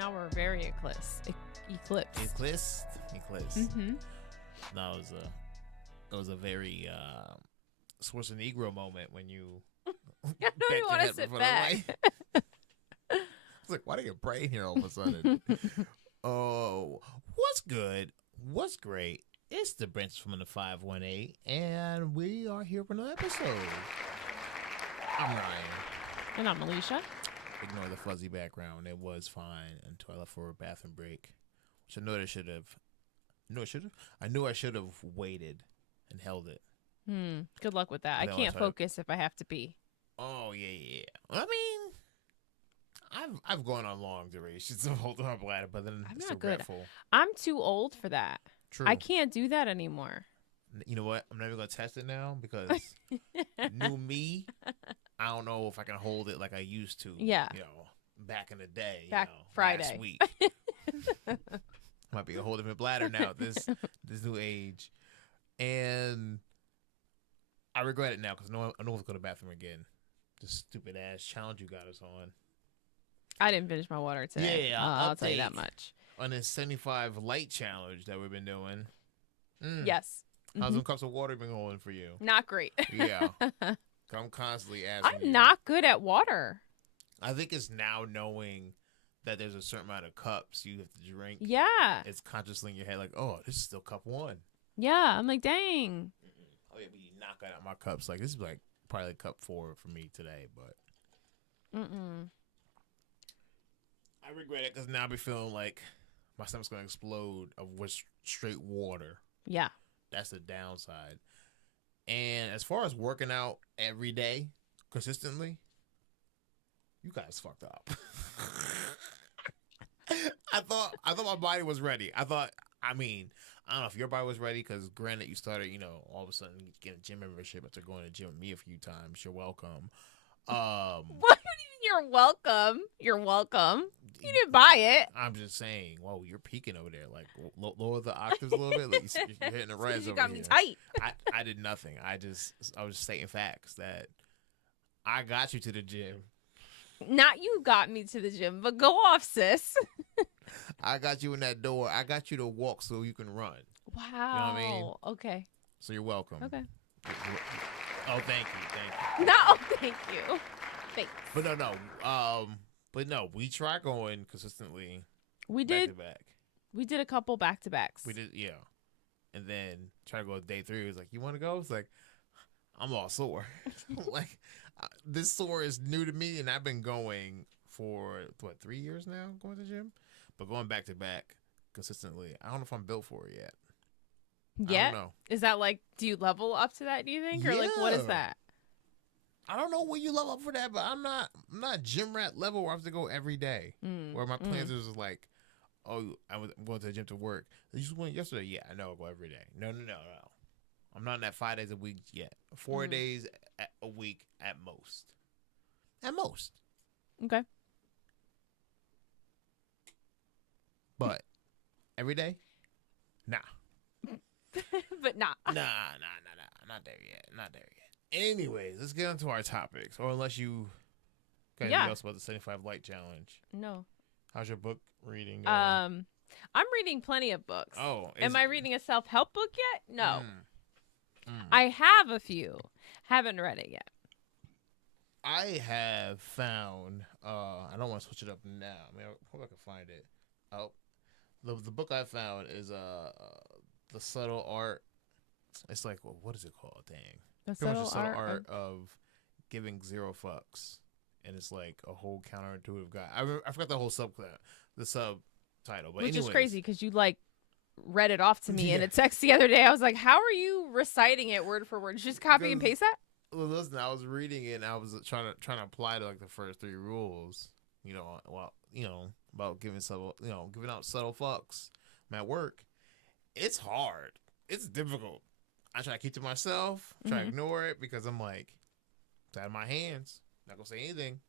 Now we're very eclipsed. Eclipsed. Mm-hmm. That was a very Schwarzenegger moment when you. I don't even want to sit back. It's like, why do you get brain here all of a sudden? Oh, what's good? What's great? It's the Brents from the 518, and we are here for another episode. I'm Ryan. And I'm Alicia. Ignore the fuzzy background. It was fine until I left for a bathroom break, which I know I should have. I knew I should have waited and held it. Good luck with that. I can't focus if I have to pee. Oh yeah. I mean, I've gone on long durations of holding my bladder, but then I'm it's not good. regretful. I'm too old for that. True. I can't do that anymore. You know what? I'm never gonna test it now because new me, I don't know if I can hold it like I used to. Yeah. Back in the day. Friday. Last week. Might be a whole different bladder now. This new age, and I regret it now because I don't want to go to the bathroom again. This stupid ass challenge you got us on. I didn't finish my water today. Yeah, I'll tell you that much. On this 75 light challenge that we've been doing. Yes. How's some cups of water been going for you? Not great. Yeah. I'm constantly asking I'm not good at water. I think it's now knowing that there's a certain amount of cups you have to drink. Yeah. It's consciously in your head like, oh, this is still cup one. Yeah. I'm like, dang. Oh, yeah, be knocking out my cups. Like, this is like probably cup 4 for me today, but. I regret it because now I be feeling like my stomach's going to explode of what's straight water. Yeah. That's the downside. And as far as working out every day consistently, you guys fucked up. I thought my body was ready. I don't know if your body was ready because granted you started, all of a sudden getting a gym membership after going to the gym with me a few times. You're welcome. What do you mean you're welcome? You're welcome. You didn't buy it. I'm just saying, whoa, you're peaking over there. Like, lower the octaves a little bit. Like, you're hitting the res over here. You got me tight. I did nothing. I was stating facts that I got you to the gym. Not you got me to the gym, but go off, sis. I got you in that door. I got you to walk so you can run. Wow. You know what I mean? Okay. So you're welcome. Okay. Oh, thank you. No, thank you. Thanks. But no, we try going consistently. We back did. To back. We did a couple back-to-backs. We did, yeah. And then try to go day 3. It was like, you want to go? It's like, I'm all sore. Like, this sore is new to me, and I've been going for 3 years now, going to the gym, but going back to back consistently. I don't know if I'm built for it yet. Yeah. I don't know. Is that like, do you level up to that? Do you think, or like, what is that? I don't know where you level up for that, but I'm not gym rat level where I have to go every day. Where my plans is like, oh, I'm going to the gym to work. You just went yesterday. Yeah, I know. I go every day. No. I'm not in that 5 days a week yet. 4 days a week at most. At most. Okay. But every day? Nah. But nah. Nah. Not there yet. Anyways, let's get into our topics. Or unless you got anything else about the 75 Light Challenge. No. How's your book reading? I'm reading plenty of books. Oh. Am I reading a self-help book yet? No. I have a few. Haven't read it yet. I have found, I don't want to switch it up now. I mean, I hope I can find it. Oh, the book I found is The Subtle Art. It's like, what is it called? Dang. The Pretty much Subtle Art of Giving Zero Fucks. And it's like a whole counterintuitive guy. I forgot the whole subtitle. But which anyways, is crazy because you like read it off to me in a text the other day. I was like, how are you reciting it word for word? Did you just copy and paste that? Well, listen, I was reading it and I was trying to apply to like the first 3 rules. About giving out subtle fucks at work. It's hard. It's difficult. I try to keep to myself. Try to ignore it because I'm like, it's out of my hands. Not gonna say anything.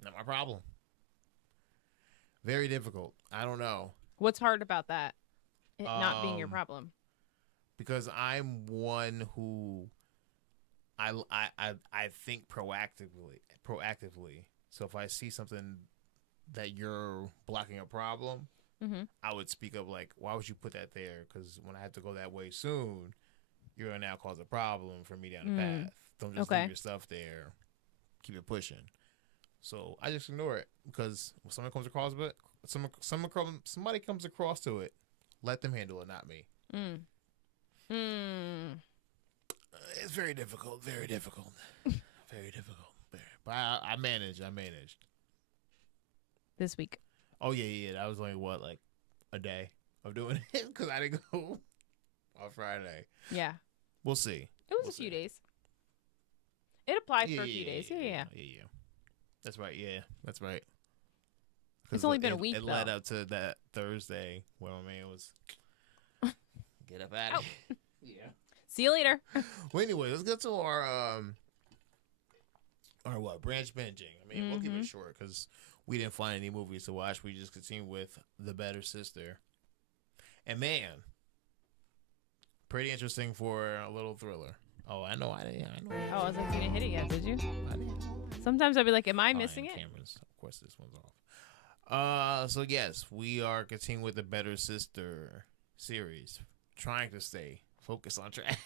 Not my problem. Very difficult. I don't know. What's hard about that? It not being your problem. Because I'm one who I think proactively. So if I see something that you're blocking a problem, Mm-hmm. I would speak up like, why would you put that there? Because when I have to go that way soon, you're gonna now cause a problem for me down the path. Don't just leave your stuff there. Keep it pushing. So I just ignore it because when somebody comes across it, somebody comes across to it, let them handle it, not me. It's very difficult. Very difficult. Very difficult. But I managed. This week. Oh yeah. That was only like a day of doing it because I didn't go on Friday. Yeah. We'll see. It was a few days. It applied for a few days. Yeah. That's right. Yeah, that's right. It's only been a week. It led up to that Thursday where my man was get up out of here. Yeah. See you later. Well, anyway, let's get to our branch binging. I mean, we'll keep it short because we didn't find any movies to watch. We just continued with The Better Sister, and man, pretty interesting for a little thriller. Oh, I know. Oh, I was like, you didn't hit it yet, did you? I did. Sometimes I'd be like, am I missing it? Cameras. Of course, this one's off. So yes, we are continuing with the Better Sister series, trying to stay focused on track.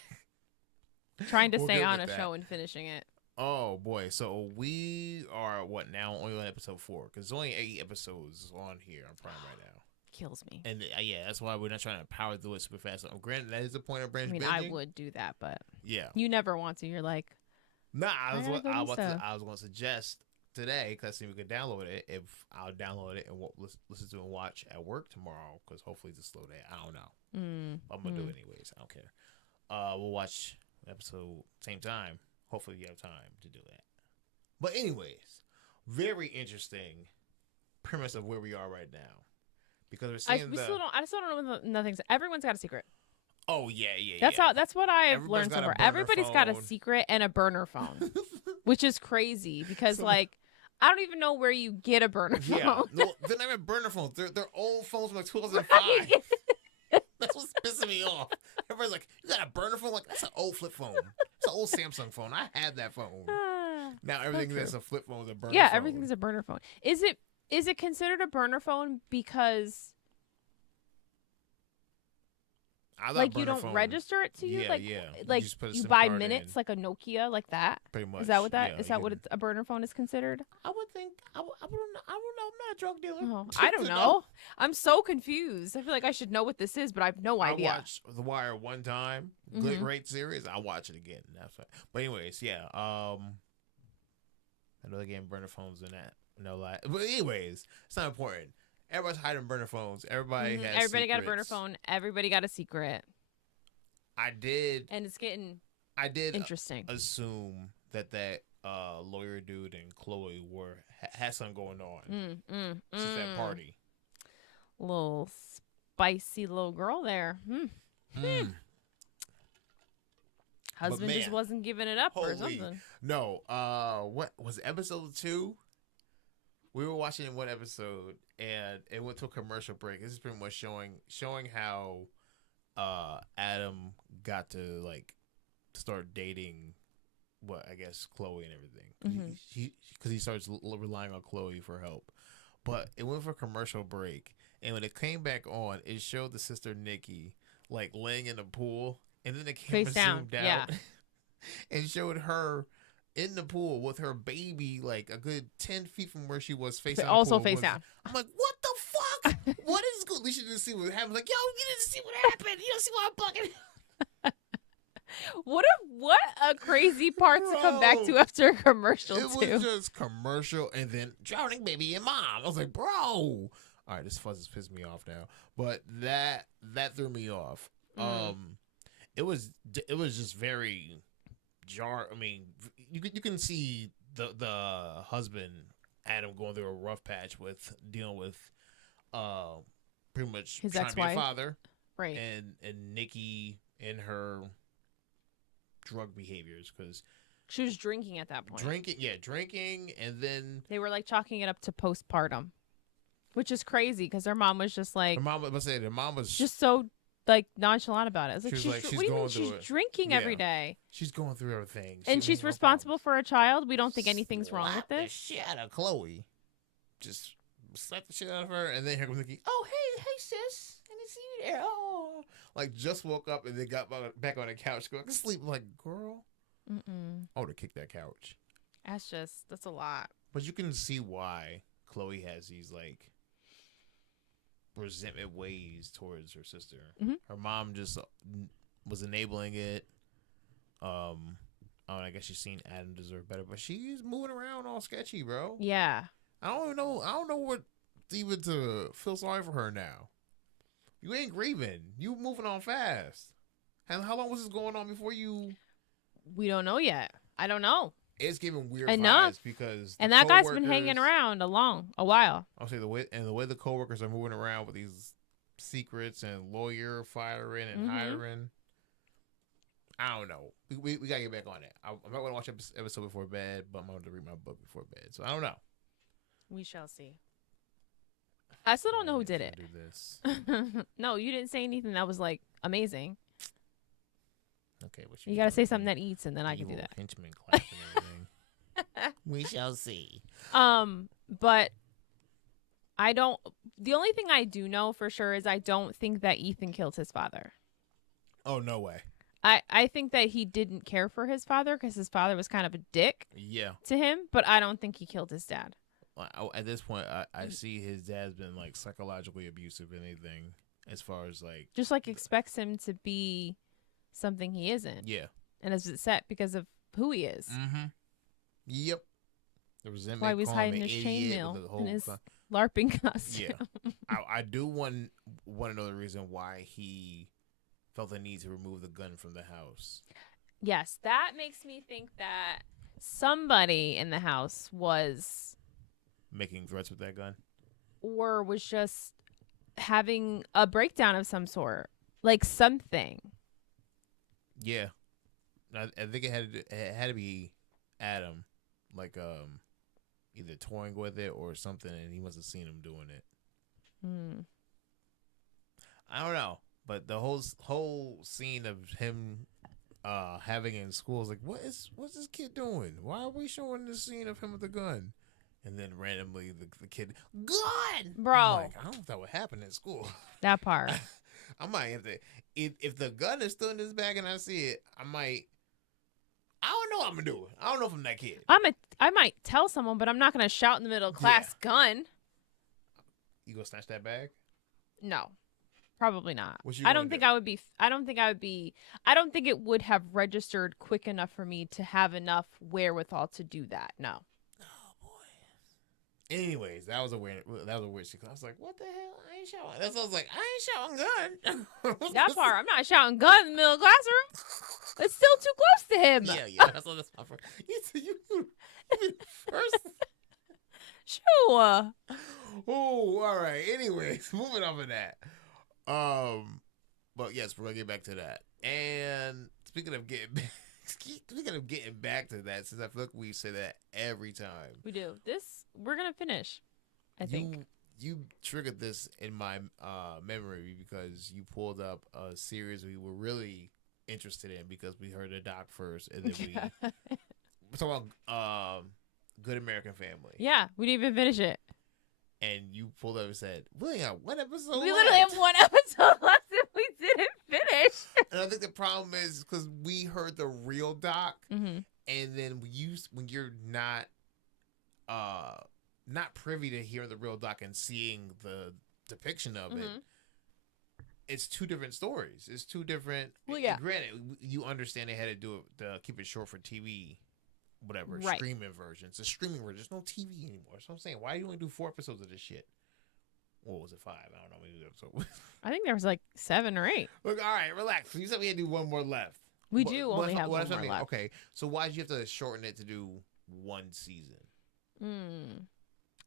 Trying to stay on a show and finishing it. Oh boy, so we are only on episode 4 because there's only 8 episodes on here on Prime right now. Kills me. And yeah, that's why we're not trying to power through it super fast. Granted, that is the point of branch binging. I would do that, but yeah, you never want to. You're like, nah. I was going to suggest today because I think we could download it. If I'll download it and listen to and watch at work tomorrow because hopefully it's a slow day. I don't know. But I'm gonna do it anyways. I don't care. We'll watch episode same time. Hopefully you have time to do that. But anyways, very interesting premise of where we are right now. Because we're seeing I still don't know nothing's. Everyone's got a secret. Oh yeah. That's what I've learned so far. Everybody's got a secret and a burner phone, which is crazy because I don't even know where you get a burner phone. Yeah, no, they're not even burner phones. They're old phones from like 2005. That's what's pissing me off. Everybody's like, "You got a burner phone?" Like that's an old flip phone. It's an old Samsung phone. I had that phone. Now everything that's a flip phone is a burner phone. Yeah, everything's a burner phone. Is it considered a burner phone because you don't register it to you? Like you buy minutes like a Nokia like that? Pretty much. Is that what a burner phone is considered? I would think I don't know. I'm not a drug dealer. Oh, I don't know. I'm so confused. I feel like I should know what this is, but I have no idea. I watched The Wire one time. Great series. I'll watch it again. That's right. But anyways, yeah. I know they're getting burner phones and that. No lie. But anyways, it's not important. Everybody's hiding burner phones. Everybody has Everybody secrets. got a burner phone. Everybody got a secret. I did. And it's getting interesting. Assume that lawyer dude and Chloe had something going on since that party. Little spicy little girl there. Husband just wasn't giving it up or something. No. What was it, episode 2? We were watching one episode and it went to a commercial break. This is pretty much showing how Adam got to start dating Chloe and everything. Because he starts relying on Chloe for help. But it went for a commercial break, and when it came back on, it showed the sister Nikki laying in the pool, and then the camera zoomed out and showed her in the pool with her baby a good 10 feet from where she was facing also face down. I'm like, what the fuck? What is good? You should just see what happened. Like, yo, you didn't see what happened. You don't see why I'm bugging. What a crazy part to come back to after a commercial It was just commercial and then drowning baby and mom. I was like, bro. All right, this fuzz has pissed me off now. But that threw me off. It was just very I mean, you can see the husband Adam going through a rough patch with dealing with pretty much his trying ex-wife. to be a father, right? And Nikki and her drug behaviors because she was drinking at that point. Drinking, and then they were chalking it up to postpartum, which is crazy because their mom was just her mom was just so nonchalant about it. It's what do you mean she's drinking every day? She's going through everything. And she's responsible for a child. We don't think anything wrong's wrong with this. Shit out of Chloe. Just slap the shit out of her, and then here comes Nikki. Oh, hey, sis, I didn't see you there. Oh, like just woke up and then got back on the couch, going to sleep. I'm like, girl, I would have kicked that couch. That's a lot. But you can see why Chloe has these like resentment ways towards her sister. Mm-hmm. Her mom just was enabling it. I guess she's seen Adam deserve better, but she's moving around all sketchy, bro. Yeah. I don't know what even to feel sorry for her now. You ain't grieving. You moving on fast. And how long was this going on before you? We don't know yet. I don't know. It's giving weird vibes because that guy's been hanging around a while. I'll say the way the coworkers are moving around with these secrets and lawyer firing and hiring. I don't know. We gotta get back on it. I'm not gonna watch episode before bed, but I'm going to read my book before bed. So I don't know. We shall see. I still don't know who did it. Do this. No, you didn't say anything that was like amazing. Okay, you gotta say something that eats, and then I can do that. Henchman clap and everything. We shall see. But I don't. The only thing I do know for sure is I don't think that Ethan killed his father. Oh, no way. I think that he didn't care for his father because his father was kind of a dick. Yeah. To him, but I don't think he killed his dad. At this point, I see his dad's been like psychologically abusive. Anything as far as like just like expects him to be something he isn't. Yeah. And is upset because of who he is. Mm-hmm. Yep. The resentment. Why he was hiding his chainmail in his LARPing costume. Yeah. I do want to know the reason why he felt the need to remove the gun from the house. Yes, that makes me think that somebody in the house was making threats with that gun, or was just having a breakdown of some sort, like something. Yeah, I think it had to be Adam, like either toying with it or something, and he must have seen him doing it. I don't know. But the whole scene of him having it in school is like, what's this kid doing? Why are we showing this scene of him with the gun? And then randomly the kid, gun! Bro. I'm like, I don't know if that would happen in school. That part. I might have to, if the gun is still in his bag and I see it, I don't know what I'm going to do. I don't know if I'm that kid. I might tell someone, but I'm not going to shout in the middle of class, gun. You going to snatch that bag? No. Probably not. I don't think it would have registered quick enough for me to have enough wherewithal to do that. No. Oh boy. Anyways, that was a weird shit. I was like, what the hell? I ain't shouting. That's what I was like, I ain't shouting gun. That part, I'm not shouting gun in the middle of the classroom. It's still too close to him. Yeah. That's my first. You first. Sure. Oh, all right. Anyways, moving on from that. But yes, we're gonna get back to that. And speaking of getting back to that, since I feel like we say that every time. We do. We're gonna finish, I think. You triggered this in my memory because you pulled up a series we were really interested in because we heard the doc first, and then we're talking about Good American Family. Yeah, we didn't even finish it. And you pulled up and said, we only got one episode left. We literally have one episode left and we didn't finish. And I think the problem is because we heard the real doc, and then when you're not privy to hearing the real doc and seeing the depiction of it, it's two different stories. It's two different. Well, yeah. Granted, you understand they had to do it to keep it short for TV. Whatever, right. Streaming version. It's a streaming version. There's no TV anymore. So I'm saying, why do you only do 4 episodes of this shit? What was it, 5? I don't know. Maybe episode. I think there was like 7 or 8. Look, all right, relax. You said we had to do one more left. We do only have one more left. Okay, so why did you have to shorten it to do one season?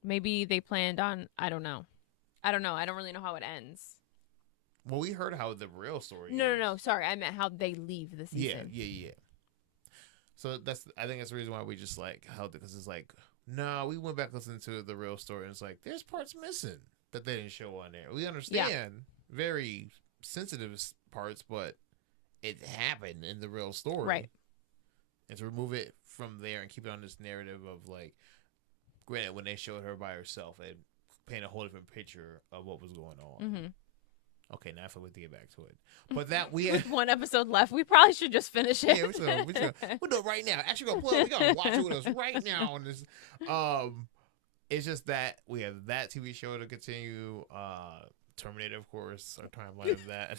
Maybe they planned on. I don't know. I don't really know how it ends. Well, we heard how the real story. No. Sorry, I meant how they leave the season. Yeah. So I think that's the reason why we just like held it, because it's like, no, we went back listening to the real story and it's like there's parts missing that they didn't show on there. We understand very sensitive parts, but it happened in the real story, right? And to remove it from there and keep it on this narrative of like, granted, when they showed her by herself, it paint a whole different picture of what was going on. Mm-hmm. Okay, now I feel like to get back to it. But that we had one episode left. We probably should just finish it. Yeah, we'll do it right now. Actually, we gotta watch it with us right now on this. It's just that we have that TV show to continue. Terminator, of course, our timeline of that.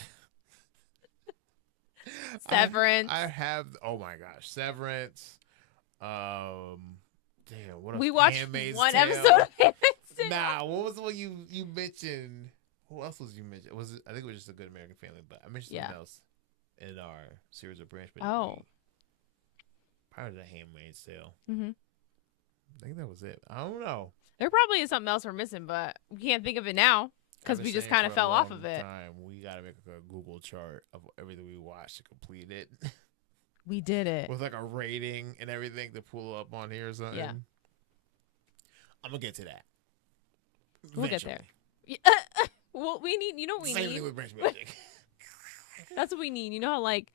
Severance. I have. Oh my gosh, Severance. Damn, what else? We watched Handmaid's one Tale. episode of Handmaid's Tale. Nah, what was the one you mentioned? Who else was you mentioned? I think it was just A Good American Family, but I mentioned something else in our series of Branch. Oh. Prior to The Handmaid's Tale. Mm-hmm. I think that was it. I don't know. There probably is something else we're missing, but we can't think of it now because we just kind of fell off of it. We got to make a Google chart of everything we watched to complete it. We did it. With like a rating and everything to pull up on here or something. Yeah. I'm going to get to that. We'll get there. Well, we need, you know what we Same need? thing with Branch Music. That's what we need. You know how, like,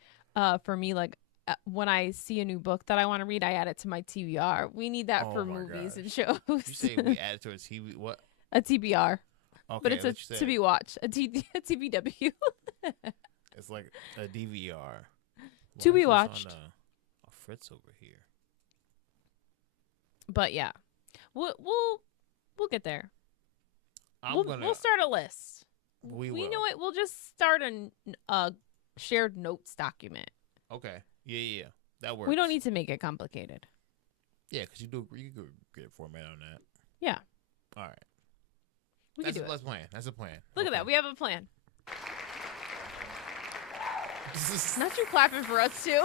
for me, like, when I see a new book that I want to read, I add it to my TBR. We need that for movies and shows. You say we add it to a TV, what? A TBR. Okay, but it's a to be watched. A TBW. It's like a DVR. To be watched. On a Fritz over here. But yeah, we'll get there. We'll start a list. We know it. We'll just start a shared notes document. Okay. Yeah. That works. We don't need to make it complicated. Yeah, because you could get a format on that. Yeah. All right. That's a plan. That's a plan. Look at that. We have a plan. Not you clapping for us too.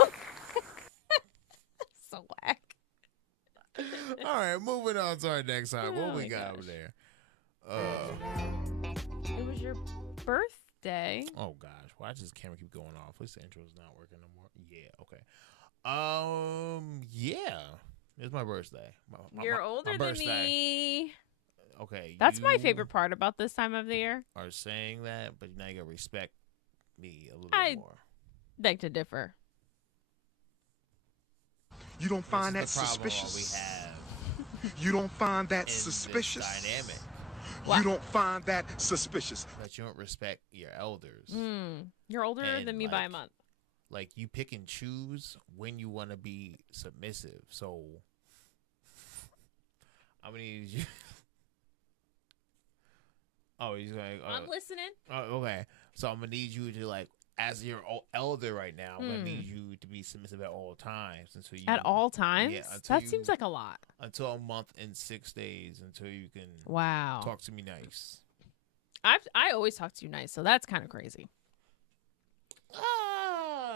So whack. All right, moving on to our next song. What we got over there? It was your birthday. Oh gosh, why does this camera keep going off? At least the intro's not working no more. Yeah, okay. Yeah, it's my birthday. You're older than me. Okay, that's my favorite part about this time of the year. Are saying that, but now you gotta respect me a little bit more. Beg to differ. You don't find that suspicious? We have you don't find that suspicious? Dynamic. You don't find that suspicious? That you don't respect your elders. You're older than me by a month. Like, you pick and choose when you want to be submissive. So, I'm gonna need you. Oh, he's like, I'm listening. Oh, okay. So I'm gonna need you to, like, as your elder right now, I'm gonna need you to be submissive at all times until you. At all times? Yeah. That seems like a lot. Until a month and 6 days, until you can. Wow. Talk to me nice. I always talk to you nice, so that's kind of crazy.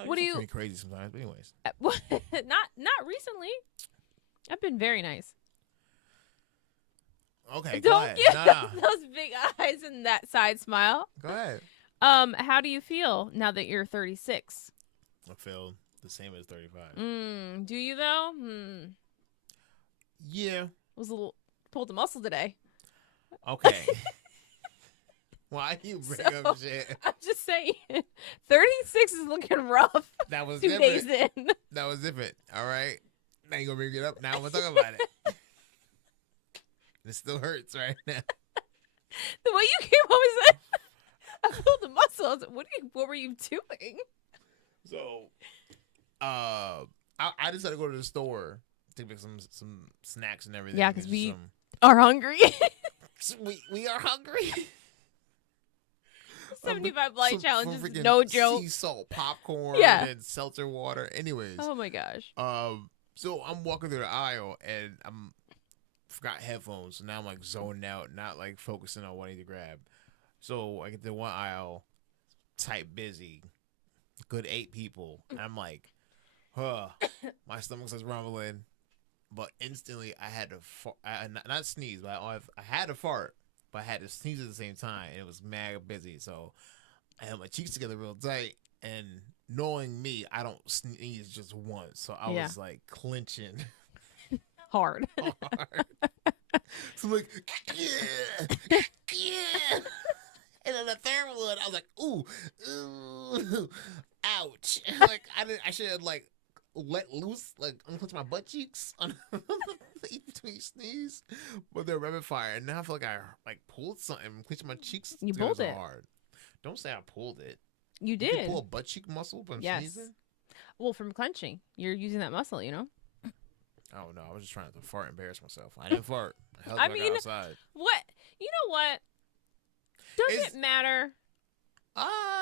What do you? Pretty crazy sometimes, but anyways. Not recently. I've been very nice. Okay, Don't give those big eyes and that side smile. Go ahead. How do you feel now that you're 36? I feel the same as 35. Do you though? Yeah. Was a little pulled the muscle today. Okay. Why you bring up shit? I'm just saying, 36 is looking rough. That was 2 different. days in. That was different. All right. Now you gonna bring it up. Now I'm gonna talk about it. It still hurts right now. The way you came up and said, I pulled the muscle. I was like, what were you doing? So, I decided to go to the store to pick some snacks and everything. Yeah, because we are hungry. we are hungry. 75 light challenge is no joke. Sea salt popcorn and seltzer water. Anyways. Oh my gosh. So I'm walking through the aisle and forgot headphones. So now I'm like zoning out, not like focusing on what I need to grab. So I get to one aisle, type busy, good 8 people. And I'm like, my stomach starts rumbling. But instantly I had to not sneeze, but I had to fart. But I had to sneeze at the same time, and it was mad busy. So I had my cheeks together real tight, and knowing me, I don't sneeze just once. So I was like clenching hard. So I'm like, yeah. And then the third one, I was like, ooh, ouch. Like I should have like let loose, like unclench my butt cheeks. eat between each sneeze, but they're rapid fire. And now I feel like I pulled something, clenched my cheeks. You pulled it hard. Don't say I pulled it. You did. You pull a butt cheek muscle from sneezing? Well, from clenching, you're using that muscle, you know. Oh no, I was just trying to fart, embarrass myself. I didn't fart. I mean, outside. What? You know what? Does it matter?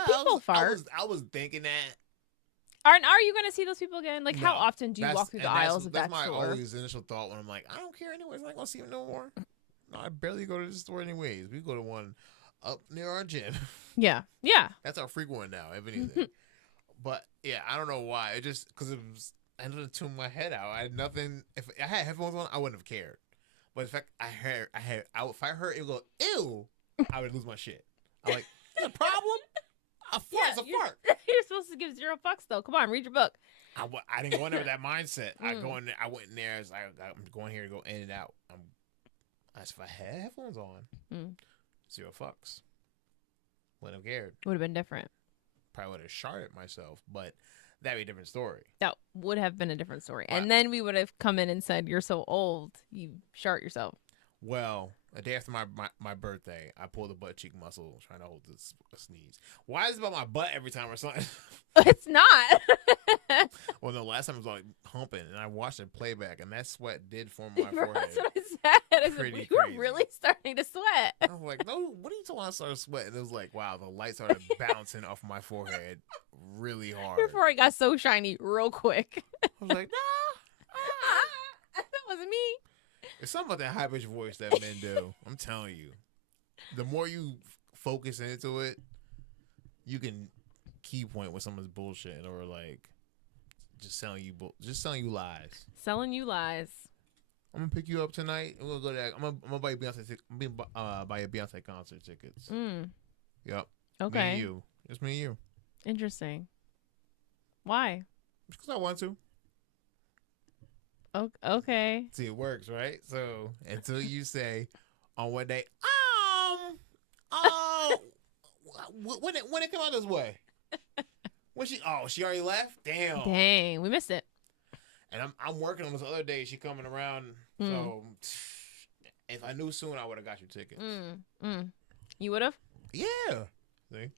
People fart. I was thinking that. Are you going to see those people again? Like, how often do you walk through the aisles of that store? That's my always initial thought when I'm like, I don't care anyways. I'm not going to see them no more. No, I barely go to the store anyways. We go to one up near our gym. Yeah. That's our frequent one now, if anything. But, yeah, I don't know why. It just, because it was, I ended up tuning my head out. I had nothing. If I had headphones on, I wouldn't have cared. But in fact, if I heard it would go, ew, I would lose my shit. I'm like, is that a problem? A fart is a fart. You're supposed to give 0 fucks, though. Come on, read your book. I didn't go in there with that mindset. I went in there as I'm going here to go in and out. As if I had headphones on, 0 fucks. Wouldn't have cared. Would have been different. Probably would have shot at myself, but that'd be a different story. That would have been a different story. Wow. And then we would have come in and said, you're so old, you shart yourself. Well, a day after my birthday, I pulled a butt cheek muscle trying to hold this sneeze. Why is it about my butt every time or something? It's not. Well, no, last time it was like humping, and I watched it playback, and that sweat did form on my forehead. That's what I said. Pretty you were crazy. really starting to sweat. I was like, no, what are you talking about? I started sweating. It was like, wow, the light started bouncing off my forehead really hard. Your forehead got so shiny real quick. I was like, no. That wasn't me. It's something about that high pitched voice that men do. I'm telling you. The more you focus into it, you can key point with someone's bullshit or like just selling you lies. Selling you lies. I'm gonna pick you up tonight. We're gonna go to. I'm gonna buy you buy a Beyonce concert tickets. Yep. Okay. Me and you. Just me and you. Interesting. Why? Because I want to. Okay. See, it works, right? So until you say on one day, when it come out this way? When she already left? Dang, we missed it. And I'm working on this other day. She coming around. So if I knew soon, I would have got you tickets. You would have? Yeah. See?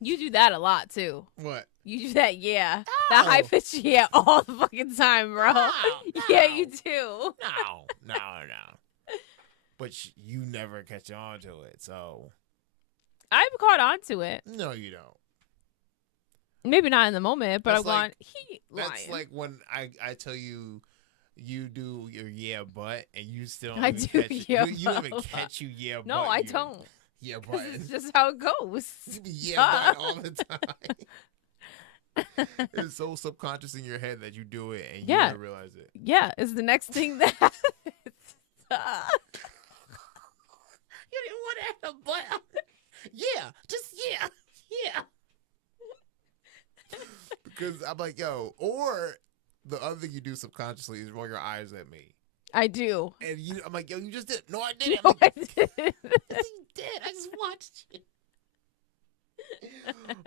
You do that a lot too. What? You do that, yeah. That high pitch, yeah, all the fucking time, bro. No. Yeah, you do. No. But you never catch on to it, so. I've caught on to it. No, you don't. Maybe not in the moment, but That's I'm like, lying. That's like when I tell you do your but and you still I don't do catch yeah it. You don't even catch but. No, I don't. Yeah, but. This is just how it goes. You be but all the time. It's so subconscious in your head that you do it and you don't realize it. Yeah, it's the next thing that happens. You didn't want to have a butt. Yeah, just yeah. Because I'm like, yo, or the other thing you do subconsciously is roll your eyes at me. I do. And I'm like, yo, you just did. No, I didn't. No, like, I didn't. Yes, you did. I just watched you.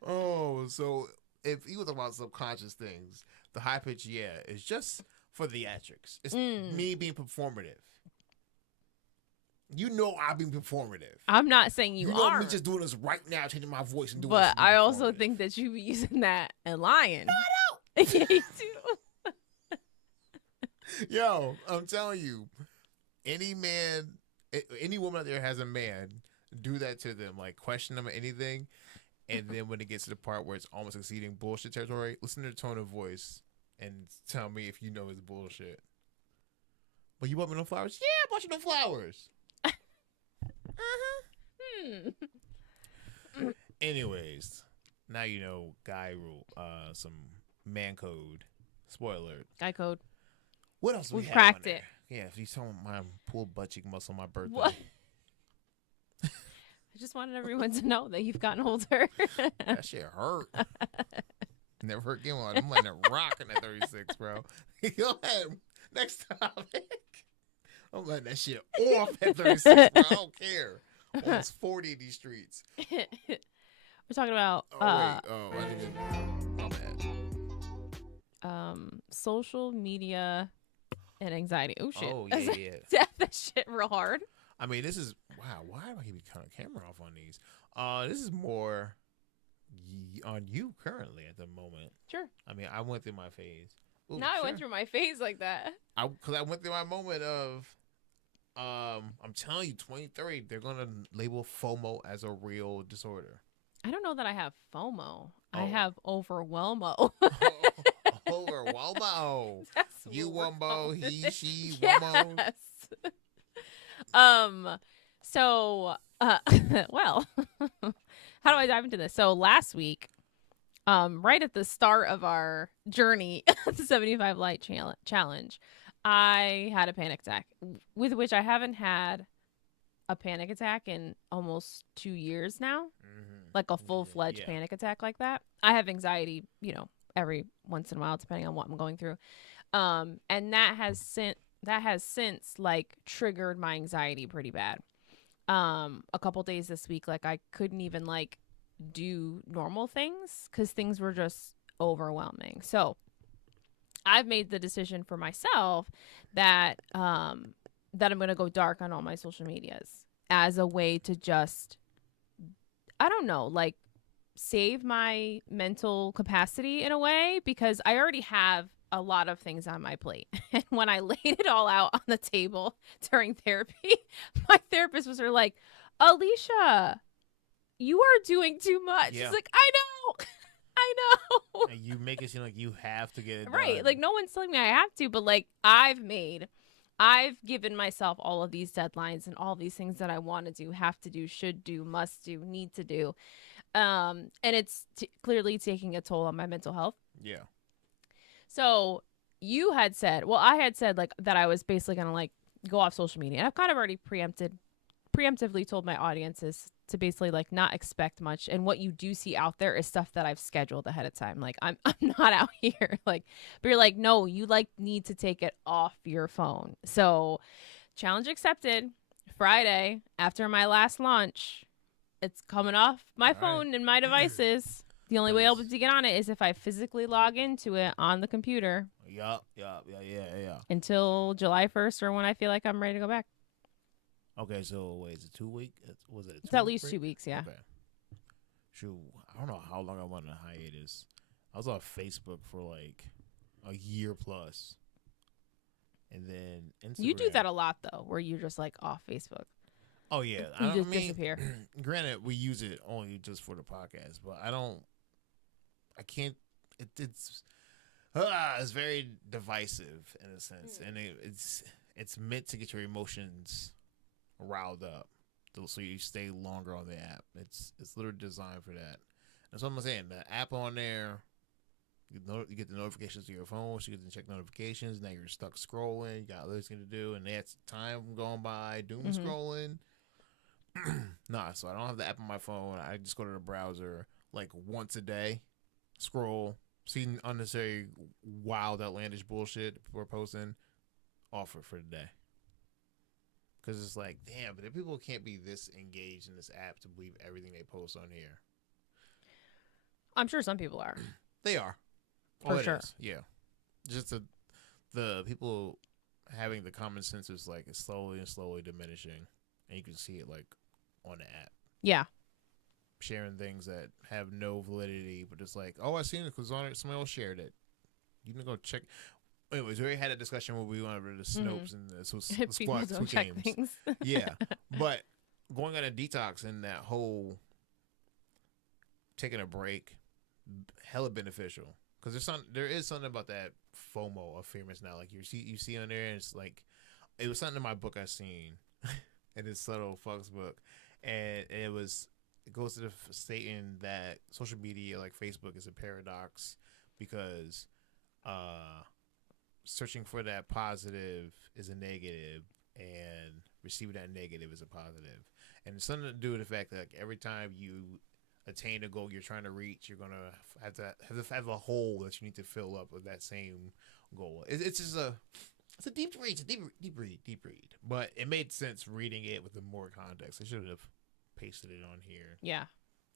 Oh, so if he was about subconscious things, the high pitch, is just for theatrics. It's me being performative. You know I'm being performative. I'm not saying you are. Me just doing this right now, changing my voice and doing this. But I also think that you be using that and lying. No, I don't. Yeah, you do. Yo, I'm telling you, any woman out there has a man, do that to them. Like, question them or anything. And then when it gets to the part where it's almost exceeding bullshit territory, listen to the tone of voice and tell me if you know it's bullshit. But you bought me no flowers? Yeah, I bought you no flowers. Anyways, now you know guy rule, some man code. Spoiler alert. Guy code. What else We've cracked it. Yeah, if you saw my pulled butt cheek muscle on my birthday. What? I just wanted everyone to know that you've gotten older. That shit hurt. Never hurt again. I'm letting it rock in that 36, bro. Go ahead. Next topic. I'm letting that shit off at 36, bro. I don't care. Almost 40 in these streets. We're talking about I didn't. My bad. Social media and anxiety. Oh shit! Oh yeah. That shit real hard. I mean, this is wow. Why do I keep cutting the camera off on these? This is more on you currently at the moment. Sure. I mean, I went through my phase. Ooh, I went through my phase like that. Because I went through my moment of, I'm telling you, 23, they're gonna label FOMO as a real disorder. I don't know that I have FOMO. I have overwhelmo. Overwhelmo. You wumbo, he, she, yes. wumbo. So, well, how do I dive into this? So last week, right at the start of our journey, the 75 Light Challenge, I had a panic attack, with which I haven't had a panic attack in almost 2 years now, like a full-fledged panic attack like that. I have anxiety, every once in a while, depending on what I'm going through. And that has since like triggered my anxiety pretty bad. A couple days this week, like I couldn't even like do normal things because things were just overwhelming. So I've made the decision for myself that I'm going to go dark on all my social medias as a way to just, I don't know, like save my mental capacity in a way, because I already have a lot of things on my plate. And when I laid it all out on the table during therapy, my therapist was like, Alicia, you are doing too much. Yeah. It's like, I know. And you make it seem like you have to get it right. done. Like no one's telling me I have to, but like I've given myself all of these deadlines and all these things that I want to do, have to do, should do, must do, need to do. And it's clearly taking a toll on my mental health. Yeah. So you had said, I had said like that I was basically going to like go off social media. And I've kind of already preemptively told my audiences to basically like not expect much. And what you do see out there is stuff that I've scheduled ahead of time. Like I'm not out here like, but you're like, no, you like need to take it off your phone. So challenge accepted. Friday after my last lunch, it's coming off my phone and my devices. The only way I'll be able to get on it is if I physically log into it on the computer. Yeah. Until July 1st or when I feel like I'm ready to go back. Okay, so wait, is it 2 weeks? Was it? It's at least 2 weeks, yeah. Okay. Shoot, I don't know how long I went on a hiatus. I was on Facebook for like a year plus, and then Instagram. You do that a lot though, where you're just like off Facebook. Oh yeah, you just disappear. Granted, we use it only just for the podcast, but I can't. It's very divisive in a sense, and it's meant to get your emotions riled up, so you stay longer on the app. It's literally designed for that. That's what I'm saying. The app on there, you get the notifications to your phone, so you get to check notifications. Now you're stuck scrolling. You got other things to do, and that's time going by doom scrolling. Nah, so I don't have the app on my phone. I just go to the browser like once a day, scroll, see unnecessary, wild, outlandish bullshit we're posting, offer for the day. Because it's like, damn, but if people can't be this engaged in this app to believe everything they post on here. I'm sure some people are. They are. For sure. Yeah. Just the people having the common sense is like it's slowly and slowly diminishing. And you can see it like on the app. Yeah. Sharing things that have no validity, but it's like, oh, I seen it because somebody else shared it. You can go check. Anyways, we already had a discussion where we went over the Snopes and the Squad games. Things. Yeah. But going on a detox and that whole taking a break, hella beneficial. Because there is something about that FOMO of fear of missing out. Like you see on there, and it's like, it was something in my book I seen. In this subtle Fox book, and it goes to the stating that social media like Facebook is a paradox because searching for that positive is a negative and receiving that negative is a positive, and it's something to do with the fact that like, every time you attain a goal you're trying to reach, you're gonna have a hole that you need to fill up with that same goal. It's just It's a deep read. It's a deep read. But it made sense reading it with more context. I should have pasted it on here. Yeah.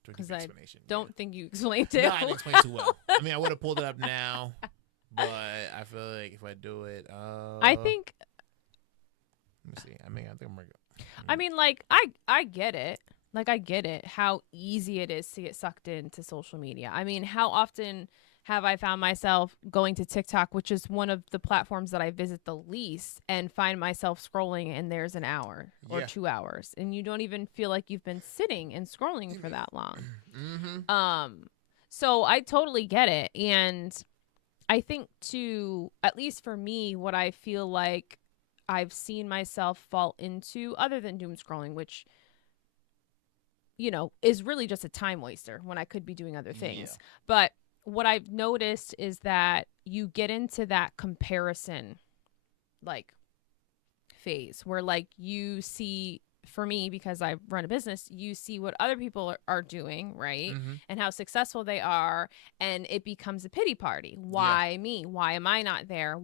Because I don't think you explained it. No, I didn't explain too well. I mean, I would have pulled it up now, But I feel like if I do it, I think. Let me see. I think I'm gonna go. I mean, like, I get it. Like, I get it. How easy it is to get sucked into social media. I mean, how often have I found myself going to TikTok, which is one of the platforms that I visit the least, and find myself scrolling, and there's an hour or 2 hours, and you don't even feel like you've been sitting and scrolling for that long. So I totally get it, and I think too, at least for me, what I feel like I've seen myself fall into, other than doom scrolling, which, you know, is really just a time waster when I could be doing other things. Yeah. But what I've noticed is that you get into that comparison, like, phase where, like, you see, for me, because I run a business, you see what other people are doing, right? And how successful they are. And it becomes a pity party. Why me? Why am I not there?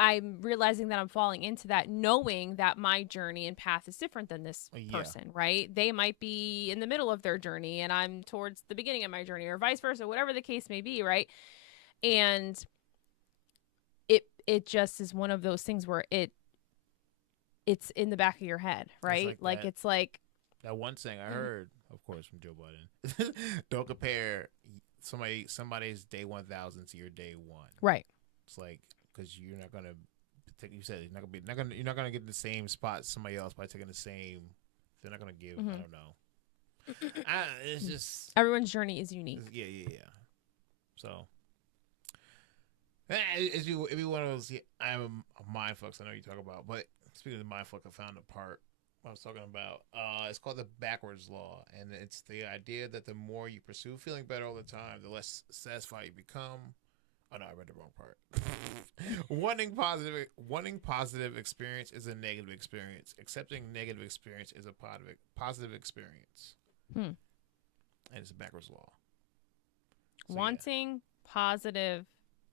I'm realizing that I'm falling into that, knowing that my journey and path is different than this person, right? They might be in the middle of their journey and I'm towards the beginning of my journey, or vice versa, whatever the case may be, right? And it just is one of those things where it's in the back of your head, right? It's like that one thing I heard, of course, from Joe Budden. Don't compare somebody's day 1,000 to your day one. Right. It's like, because you're not gonna take. You said you're not gonna get the same spot as somebody else by taking the same. They're not gonna give. I don't know. It's just everyone's journey is unique. Yeah. So, if you one of those, I'm a mindfucks. I know you talk about, but speaking of the mindfuck, I found a part I was talking about. It's called the backwards law, and it's the idea that the more you pursue feeling better all the time, the less satisfied you become. Oh no, I read the wrong part. wanting positive experience is a negative experience. Accepting negative experience is a positive experience. And it's a backwards law. So, wanting positive.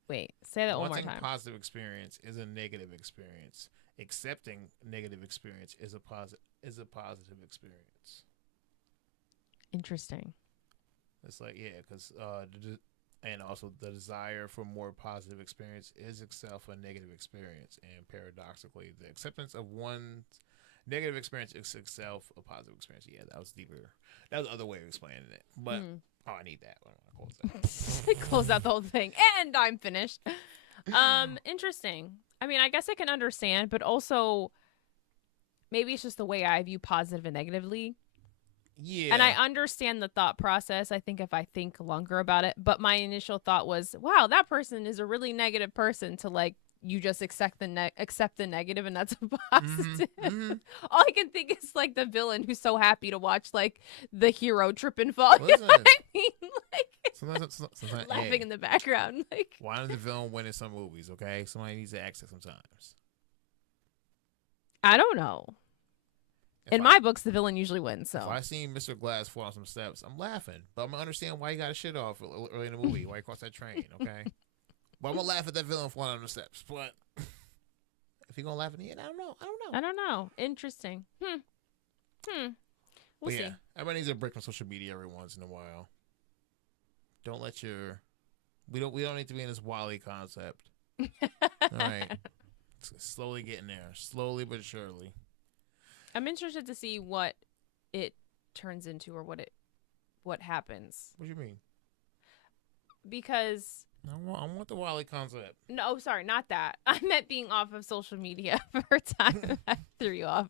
Wait, say that one more time. Wanting positive experience is a negative experience. Accepting negative experience is a positive experience. Interesting. It's like, because and also the desire for more positive experience is itself a negative experience. And paradoxically, the acceptance of one's negative experience is itself a positive experience. Yeah, that was deeper. That was the other way of explaining it. But, I need that. Close out the whole thing. And I'm finished. Interesting. I mean, I guess I can understand, but also maybe it's just the way I view positive and negatively. Yeah. And I understand the thought process. I think if I think longer about it, but my initial thought was, wow, that person is a really negative person, to like, you just accept the negative, and that's a positive. All I can think is like the villain who's so happy to watch like the hero trip and fall. You know what I mean? Like, sometimes laughing in the background. Like, why does the villain win in some movies? Okay, somebody needs to act it sometimes. I don't know. In my books, the villain usually wins. So if I seen Mr. Glass fall on some steps, I'm laughing, but I'm gonna understand why he got his shit off early in the movie, why he crossed that train. Okay, but I'm gonna laugh at that villain falling on the steps. But if he gonna laugh at the end, I don't know. Interesting. We'll see. Everybody needs a break from social media every once in a while. Don't let your we don't need to be in this Wall-E concept. All right, it's slowly getting there, slowly but surely. I'm interested to see what it turns into, or what happens. What do you mean? Because I want the Wall-E concept. No, sorry, not that. I meant being off of social media for a time. I threw you off.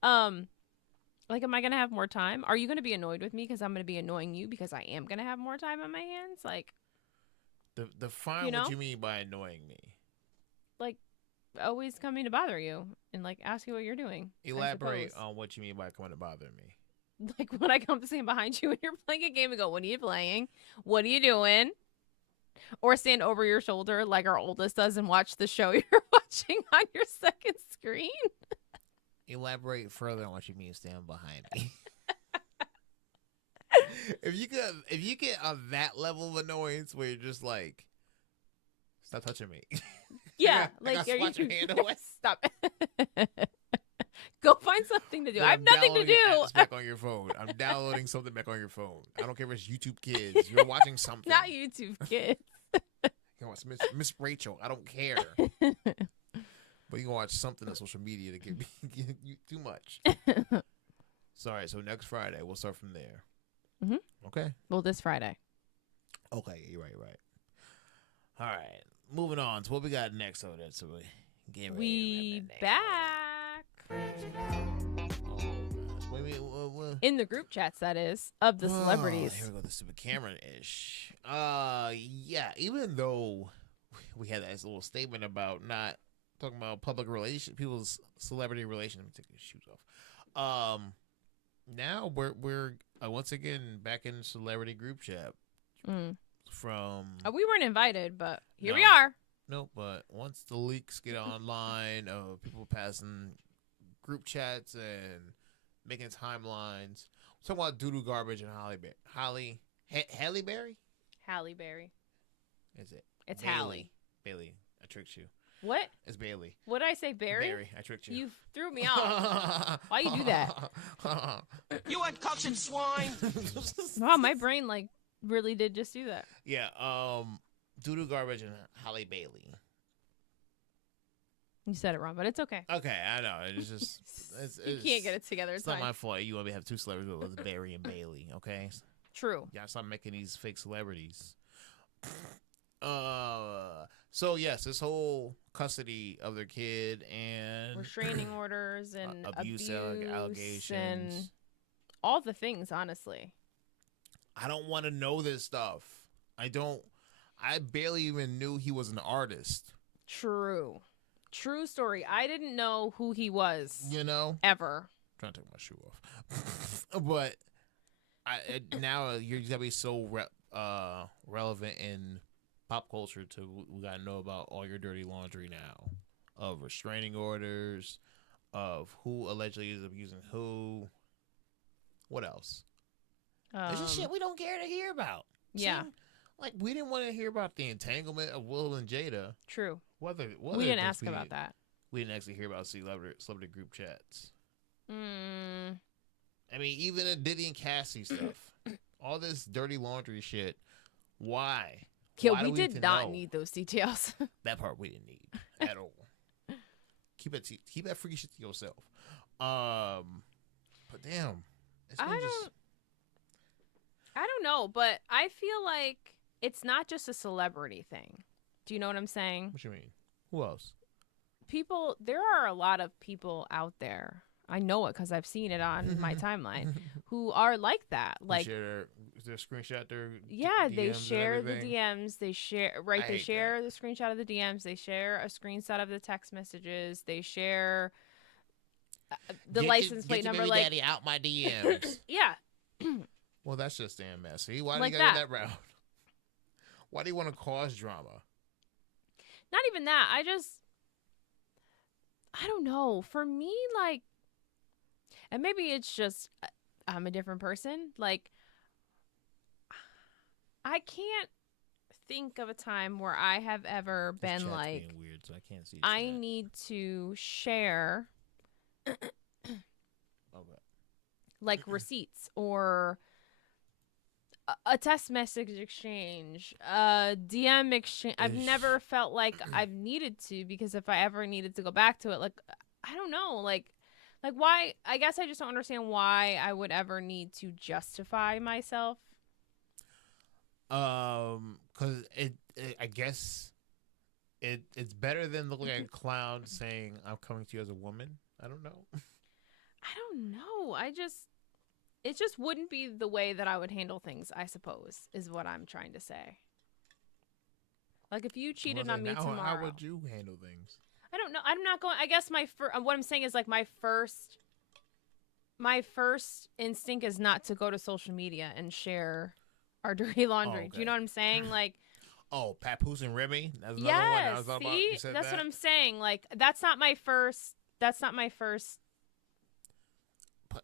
Like, am I gonna have more time? Are you gonna be annoyed with me because I'm gonna be annoying you because I am gonna have more time on my hands? Like, define what you mean by annoying me. Like, always coming to bother you and like ask you what you're doing. Elaborate on what you mean by coming to bother me. Like when I come to stand behind you and you're playing a game and go, "What are you playing? What are you doing?" Or stand over your shoulder like our oldest does and watch the show you're watching on your second screen. Elaborate further on what you mean stand behind me. If you get on that level of annoyance where you're just like, stop touching me. Yeah, like are you your hand away? Stop. Go find something to do. I have nothing to do. Back on your phone. I'm downloading something back on your phone. I don't care if it's YouTube Kids. You're watching something. Not YouTube Kids. can watch Miss Rachel. I don't care. But you can watch something on social media to give you too much. Sorry. So next Friday we'll start from there. Mhm. Okay. Well, this Friday. Okay. You're right. All right. Moving on to what we got next. So that's what we get ready. We back Oh gosh. Wait. What? in the group chats. That is of the celebrities. Here we go. The stupid camera ish. Yeah. Even though we had that little statement about not talking about public relations, people's celebrity relations. Let me take your shoes off. Now we're once again back in celebrity group chat from. We weren't invited, but here we No. are. No, but once the leaks get online of people passing group chats and making timelines, we're talking about Doodoo Garbage and Halle Berry. Halle Berry. Is it? It's Bailey. Halle. Bailey, I tricked you. What? It's Bailey. What did I say, Barry? Barry, I tricked you. You threw me off. Why you do that? You uncultured swine! Wow, my brain really did just do that. Yeah. Doodoo Garbage and Halle Bailey. You said it wrong, but it's okay. Okay, I know. It's just You can't get it together. It's It's not fine. my fault. You want me to have two celebrities, but it was Barry and Bailey. Okay. True. Yeah, stop making these fake celebrities. So yes, this whole custody of their kid and Restraining orders and abuse abuse allegations. and all the things, honestly. I don't want to know this stuff. I barely even knew he was an artist. True story. I didn't know who he was. You know, Ever. I'm trying to take my shoe off, but now you're gonna be so relevant in pop culture to we gotta know about all your dirty laundry now, of restraining orders, of who allegedly is abusing who. What else? This is shit we don't care to hear about. Yeah. See? Like we didn't want to hear about the entanglement of Will and Jada. True. What We didn't ask about that. We didn't actually hear about celebrity group chats. Mm. I mean, even the Diddy and Cassie stuff, all this dirty laundry shit. Why? Yeah, Why do we did to not know? need those details. That part. We didn't need at all. Keep that freaky shit to yourself. But damn, it's been I don't know, but I feel like it's not just a celebrity thing. Do you know what I'm saying? What you mean? Who else? There are a lot of people out there. I know it because I've seen it on my timeline who are like that. Like, share their screenshot their yeah, DMs they and share the everything? DMs. They share, I right? They hate share the screenshot of the DMs. They share a screenshot of the text messages. They share the license plate number. Like, daddy out my DMs. yeah, Well, that's just damn messy. Why Like do you gotta that. go that route? Why do you want to cause drama? not even that. I don't know. For me, like, and maybe it's just I'm a different person. Like, I can't think of a time where I have ever This been chat's like, being weird, so I can't see. I chat. need to share Okay. like receipts or a text message exchange, a DM exchange. I've Ish. never felt like I've needed to, because if I ever needed to go back to it, like, I don't know, like why? I guess I just don't understand why I would ever need to justify myself. Cause I guess it's better than looking at a clown saying I'm coming to you as a woman. I don't know. I don't know. It just wouldn't be the way that I would handle things, I suppose, is what I'm trying to say. Like, if you cheated on me tomorrow. How would you handle things? I don't know. I'm not going. I guess what I'm saying is, like, my first instinct is not to go to social media and share our dirty laundry. Oh, Do you know what I'm saying? Like, Oh, Papoose and Remy. That's another one I yes. was talking See, about. You said that's that? what I'm saying. Like, that's not my first.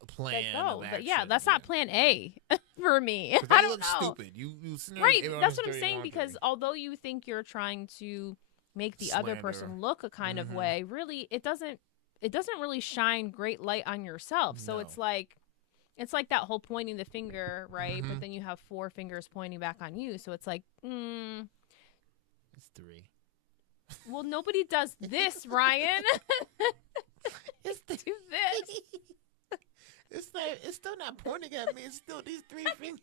Plan. Like, no, of but yeah, action, that's not plan A for me. 'Cause I that don't looks know. stupid. You sitting there Right. airing That's this what I'm dirty saying, laundry. because although you think you're trying to make the other Slander. person look a kind of Mhm. way, really it doesn't really shine great light on yourself. So No. it's like that whole pointing the finger, right? Mhm. But then you have four fingers pointing back on you. So it's like, it's 3. Well, nobody does this, Ryan. It's Do this. It's still not pointing at me. It's still these 3 fingers.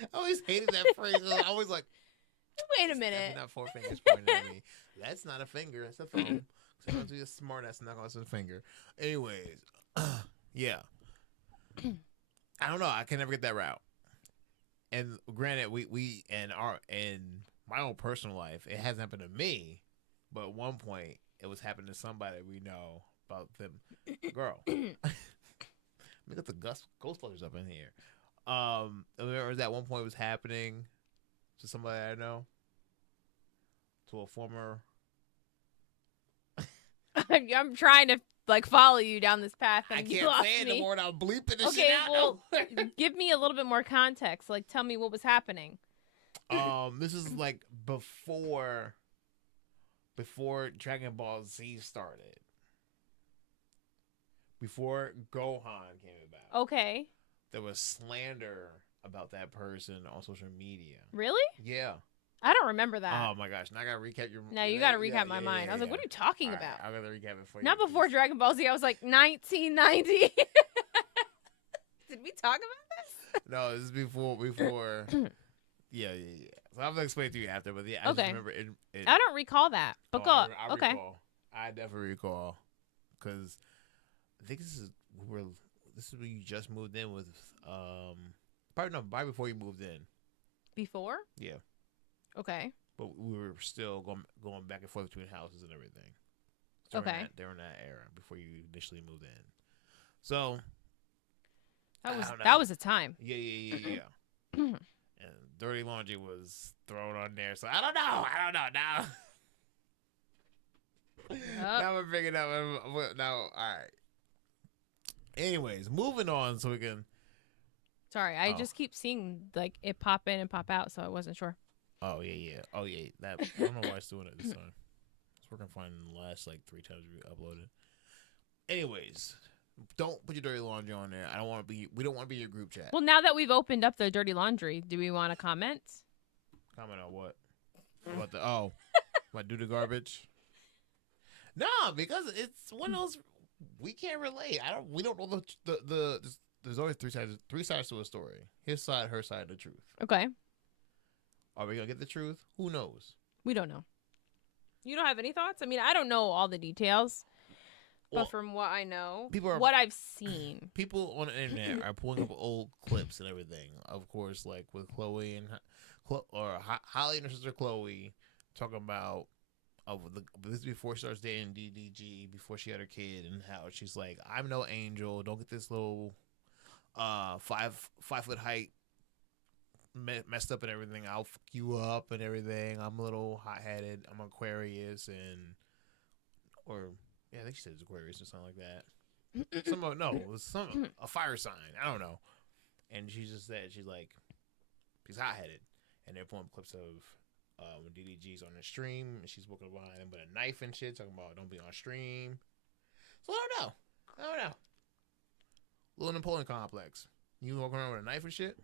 I always hated that phrase. I always like, Wait a it's minute. definitely not 4 fingers pointing at me. That's not a finger. That's a thumb. Sometimes you're smart. That's not going to a finger. Anyways, yeah. I don't know. I can never get that route. And granted, we in my own personal life, it hasn't happened to me, but at one point it was happening to somebody we know about them. Girl, let me get the Ghostbusters up in here. I remember that one point it was happening to somebody I know, to a former. I'm trying to follow you down this path. And I you can't lost say it me. no more. I'm bleeping this Okay, shit out. well, give me a little bit more context. Like, tell me what was happening. This is like before Dragon Ball Z started. Before Gohan came about. Okay. There was slander about that person on social media. Really? Yeah. I don't remember that. Oh my gosh! Now I gotta recap your. No, you got to recap my mind. I was like, what are you talking about? I'm gonna recap it for you. Not before Dragon Ball Z. I was like, 1990. Did we talk about this? No, this is before. Yeah. So I'm gonna explain it to you after, but yeah, I Okay. just remember it. I don't recall that. But go. I Okay. recall. I definitely recall, because I think this is when you just moved in with probably before you moved in. Before? Yeah. Okay. But we were still going back and forth between houses and everything. Okay. During that era, before you initially moved in. So That was a time. Yeah. And Dirty Laundry was thrown on there, so I don't know. Now we're picking up. Now, all right. Anyways, moving on, so we can. Sorry, I just keep seeing it pop in and pop out, so I wasn't sure. Oh yeah. That I don't know why it's doing it this time. It's working fine in the last 3 times we uploaded. Anyways, don't put your dirty laundry on there. We don't want to be your group chat. Well, now that we've opened up the dirty laundry, do we want to comment? Comment on what? About what, do the garbage? No, because it's one of those we can't relate. We don't know there's always 3 sides to a story. His side, her side, the truth. Okay. Are we gonna get the truth? Who knows? We don't know. You don't have any thoughts? I mean, I don't know all the details, but from what I know, what I've seen, people on the internet are pulling up old clips and everything. Of course, like with Chloe and Holly and her sister Chloe talking about this is before she starts dating DDG, before she had her kid, and how she's like, "I'm no angel. Don't get this little 5-foot height messed up and everything. I'll fuck you up and everything. I'm a little hot-headed. I'm Aquarius I think she said it's Aquarius or something like that. It was a fire sign. I don't know. And she just said she's hot-headed, and they're pulling clips of when DDG's on the stream and she's walking behind him with a knife and shit, talking about don't be on stream. So I don't know. Little Napoleon complex. You walking around with a knife and shit?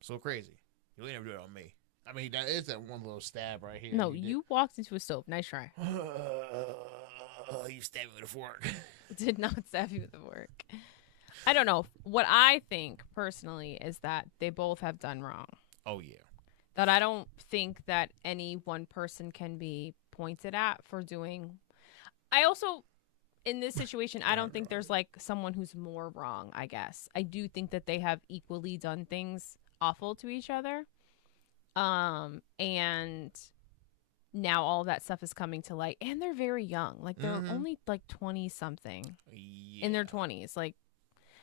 So crazy. You ain't never do it on me. I mean, that is that one little stab right here. No, you walked into a stove. Nice try. You stabbed me with a fork. Did not stab you with a fork. I don't know. What I think personally is that they both have done wrong. Oh, yeah. That I don't think that any one person can be pointed at for doing. I also, in this situation, I don't think there's someone who's more wrong, I guess. I do think that they have equally done things awful to each other. And now all that stuff is coming to light, and they're very young. They're only 20 something in their 20s.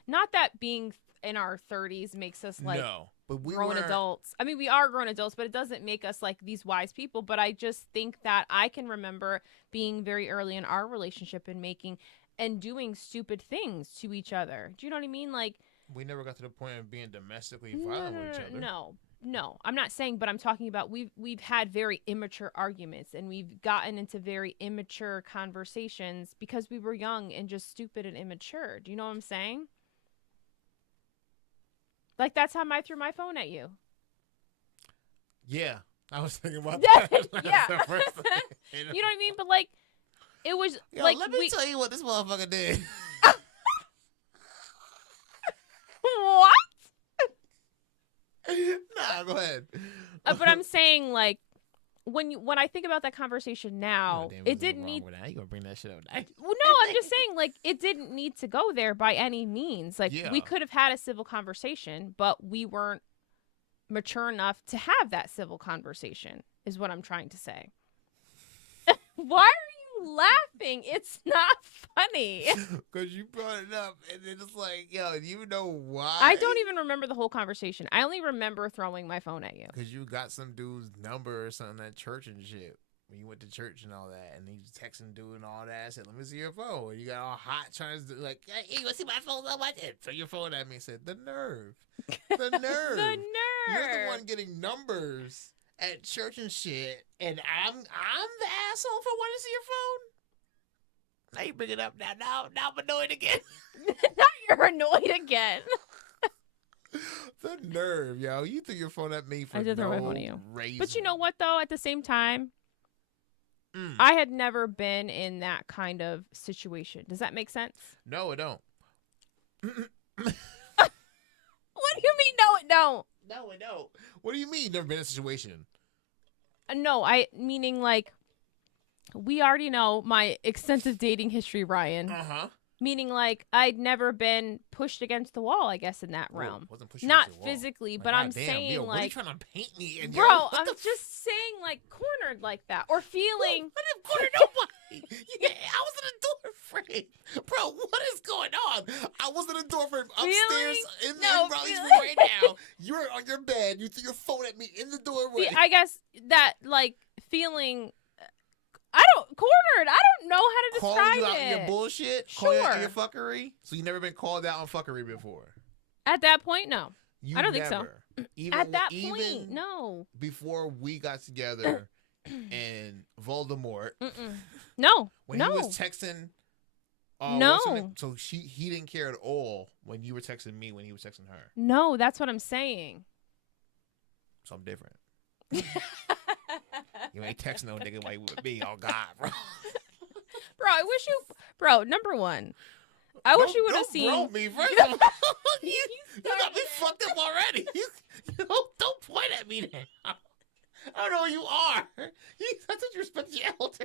Not that being in our 30s makes us no, but grown adults. I mean, we are grown adults, but it doesn't make us these wise people. But I just think that I can remember being very early in our relationship and doing stupid things to each other. Do you know what I mean? We never got to the point of being domestically violent with each other. No, I'm not saying, but I'm talking about we've had very immature arguments, and we've gotten into very immature conversations because we were young and just stupid and immature. Do you know what I'm saying? That time I threw my phone at you. Yeah, I was thinking about Yeah, that. That's yeah. the first thing. You know what I mean? But like, it was Yo, like let me tell you what this motherfucker did. what? Nah, go ahead. But I'm saying like when I think about that conversation now, it didn't need. You gonna bring that shit up? Now? Well, no, I'm just saying like it didn't need to go there by any means. Like Yeah. we could have had a civil conversation, but we weren't mature enough to have that civil conversation. Is what I'm trying to say. Why are you laughing? It's not funny. Because you brought it up, and then it's like, yo, do you know why? I don't even remember the whole conversation. I only remember throwing my phone at you. Because you got some dude's number or something at church and shit. When you went to church and all that, and he was texting dude and all that. I said, let me see your phone. And you got all hot trying to do, like, hey, you want to see my phone? I watch it. Throw your phone at me and said, the nerve. The nerve. The nerve. You're the one getting numbers at church and shit, and I'm the asshole for wanting to see your phone? Now you bring it up now I'm annoyed again. Now you're annoyed again. The nerve, yo. You threw your phone at me for I did throw no my phone at you. reason. But you know what, though? At the same time, Mm. I had never been in that kind of situation. Does that make sense? No, it don't. What do you mean, no, it don't? No, it don't. What do you mean never been in a situation? No, meaning like, we already know my extensive dating history, Ryan. Uh-huh. Meaning like, I'd never been pushed against the wall, I guess, in that realm. Wasn't pushing Not against the wall. physically, Like, but I'm goddamn, saying yo, what are you like, trying to paint me in, bro, yo? What I'm the just saying like cornered like that. Or feeling. I didn't corner nobody. Yeah, I was in a door frame. Bro, what is going on? I was in a door frame upstairs in Riley's room right now. You're on your bed. You threw your phone at me in the doorway. I guess that like feeling. Cornered. I don't know how to Calling describe you out it. in your bullshit? Calling you out in your Sure. fuckery? So you never been called out on fuckery before? At that point, no. You I don't think so. never. Even, At that even point, no. before we got together and Voldemort, No. when no. he was texting No. what's her name? So he didn't care at all when you were texting me when he was texting her. No, that's what I'm saying. So I'm different. You ain't texting no nigga while you with me. Oh God, bro. Bro, I wish you. Bro, number one, I wish you would have Don't seen. Bro me, first of all. you got me fucked up already. Don't point at me now. I don't know who you are. I thought you respect your elders.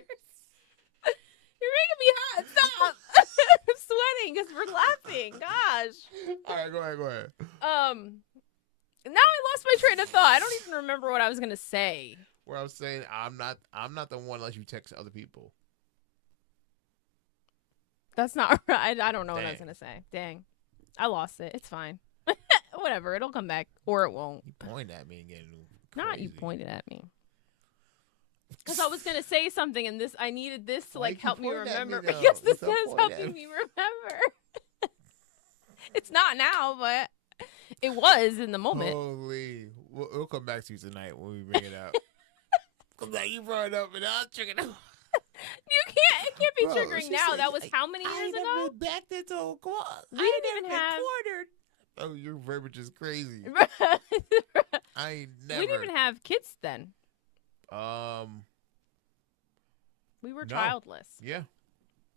You're making me hot. Stop. I'm sweating because we're laughing. Gosh. All right, go ahead. Now I lost my train of thought. I don't even remember what I was gonna say. Where I was saying I'm not the one unless you text other people. That's not right. I don't know what I was Dang. gonna say. Dang, I lost it. It's fine. Whatever. It'll come back or it won't. You pointed at me and getting Not you pointed at me. Because I was gonna say something, and I needed this to Why like you keep help me pointing at me, remember though? because this Stop is pointing at helping me. me remember. It's not now, but it was in the moment. Holy, we'll come back to you tonight when we bring it up. Cause like you brought it up and I was triggered. It can't be Bro, triggering she now. said, That was how many years ago? Back into a We didn't even have. cornered. Oh, your verbiage is crazy. I ain't never. We didn't even have kids then. We were No. childless. Yeah.